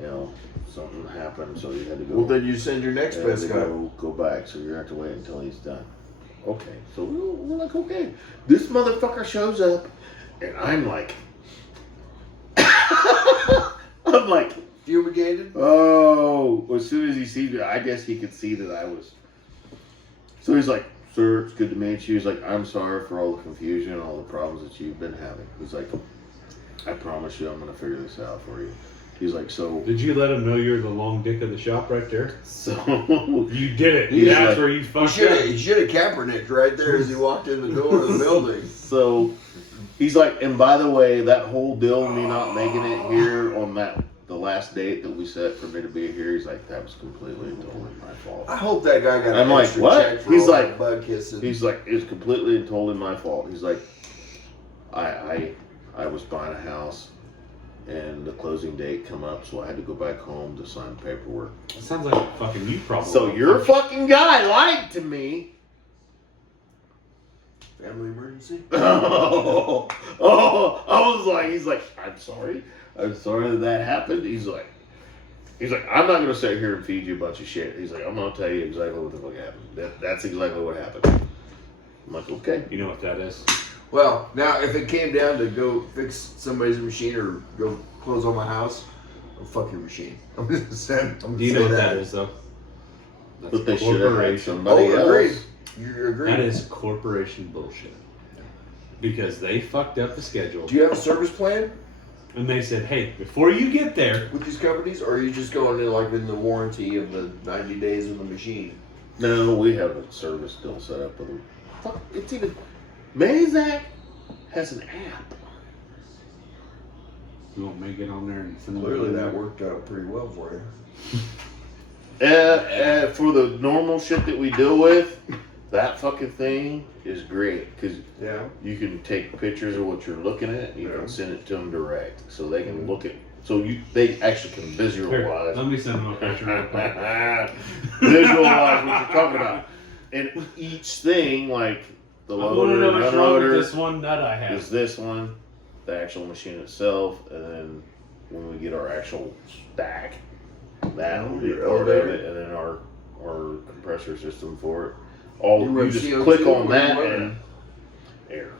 you know, something happened, so he had to go. Well, then you send your next had to best guy. go back, so you're gonna have to wait until he's done. Okay, so we're like, okay. This motherfucker shows up, and I'm like, Fumigated. oh, as soon as he sees me, I guess he could see that I was. So he's like, sir, it's good to meet you. He's like, I'm sorry for all the confusion and all the problems that you've been having. He's like, I promise you I'm going to figure this out for you. He's like, so. Did you let him know you're the long dick of the shop right there? So. You did it. He's That's like- where you He fucked should up. have Kaepernick right there as he walked in the door of the building. So he's like, and by the way, that whole deal of me not making it here on the last date that we set for me to be here, he's like, that was completely and totally my fault. I hope that guy got I'm an like, extra what? check for He's all like- that bug kissing. He's like, it's completely and totally my fault. He's like, I was buying a house, and the closing date come up, so I had to go back home to sign paperwork. It sounds like a fucking you problem. So your fucking guy lied to me. Family emergency. I was like, he's like, I'm sorry that happened. He's like, I'm not gonna sit here and feed you a bunch of shit. He's like, I'm gonna tell you exactly what the fuck happened. That's exactly what happened. I'm like, okay. You know what that is? Well, now if it came down to go fix somebody's machine or go close on my house, oh, fuck your machine. I'm just saying. Do you know what that is though? That's But they should have had corporation. somebody Oh, else. agreed. You agree? That is corporation bullshit. Because they fucked up the schedule. Do you have a service plan And they said, hey, before you get there, with these companies, or are you just going in like in the warranty of the 90 days of the machine? No, we have a service still set up with them. Fuck, it's even Mazak has an app. you want me to get on there and send Clearly, that worked out pretty well for you. For the normal shit that we deal with, that fucking thing is great because Yeah. you can take pictures of what you're looking at. And you Yeah. can send it to them direct, so they can look at So they actually can Here, visualize. let me send them a picture real quick. Visualize what you're talking about. And each thing, like the I want to loader know and what's wrong with unloader, this one nut I have. is this one, the actual machine itself, and then when we get our actual stack, that'll be Your part of elevator. it, and then our compressor system for it. All You you, run just CO2 click or on you that run and air.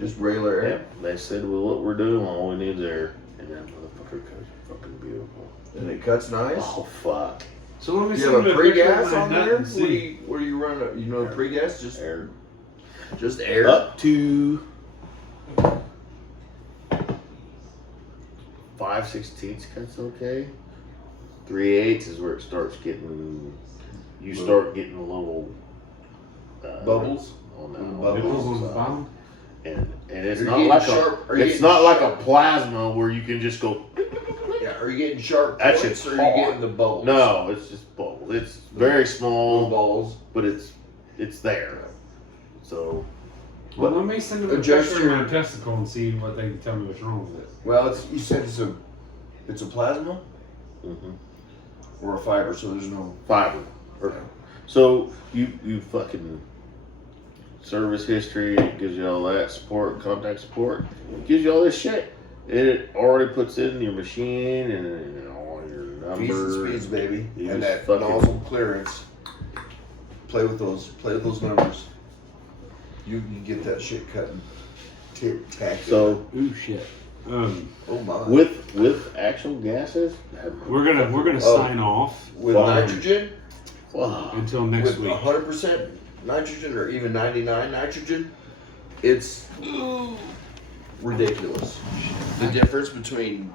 Just regular Yeah, air. they said with what we're doing, all we need is air, and that motherfucker cuts fucking beautiful. And it cuts nice. Oh fuck, So let me You send have you a a picture of pre-gas my on nut there? and Where do see. you run? You know, pre-gas air just air. up to 5/16 cuts okay. 3/8 is where it starts getting. You start getting a little Bubbles. on that. Bubbles. Nipples on the side. bottom? And it's Are you not getting like sharp- a. are you It's getting not like a sharp? plasma where you can just go. Yeah. Are you getting sharp That points shit's or are you hard. getting the bubbles? No, it's just bubbles. It's very Little small, balls. but it's there. So, Well, but let me send them a Adjust picture of my your- testicle and see what they can tell me what's wrong with it. Well, you said it's a plasma mhm. or a fiber, so there's no. Fiber. So you fucking service history, it gives you all that support, contact support, it gives you all this shit. It already puts in your machine and all your Feeds and numbers. speeds, baby, You and just that fucking- nozzle clearance. Play with those numbers. You can get that shit cutting. Tack. So Ooh shit. oh my. with actual gases, We're gonna Oh. sign off with Wow. nitrogen, wow. until next with week. 100% nitrogen or even 99 nitrogen, it's ridiculous. The difference between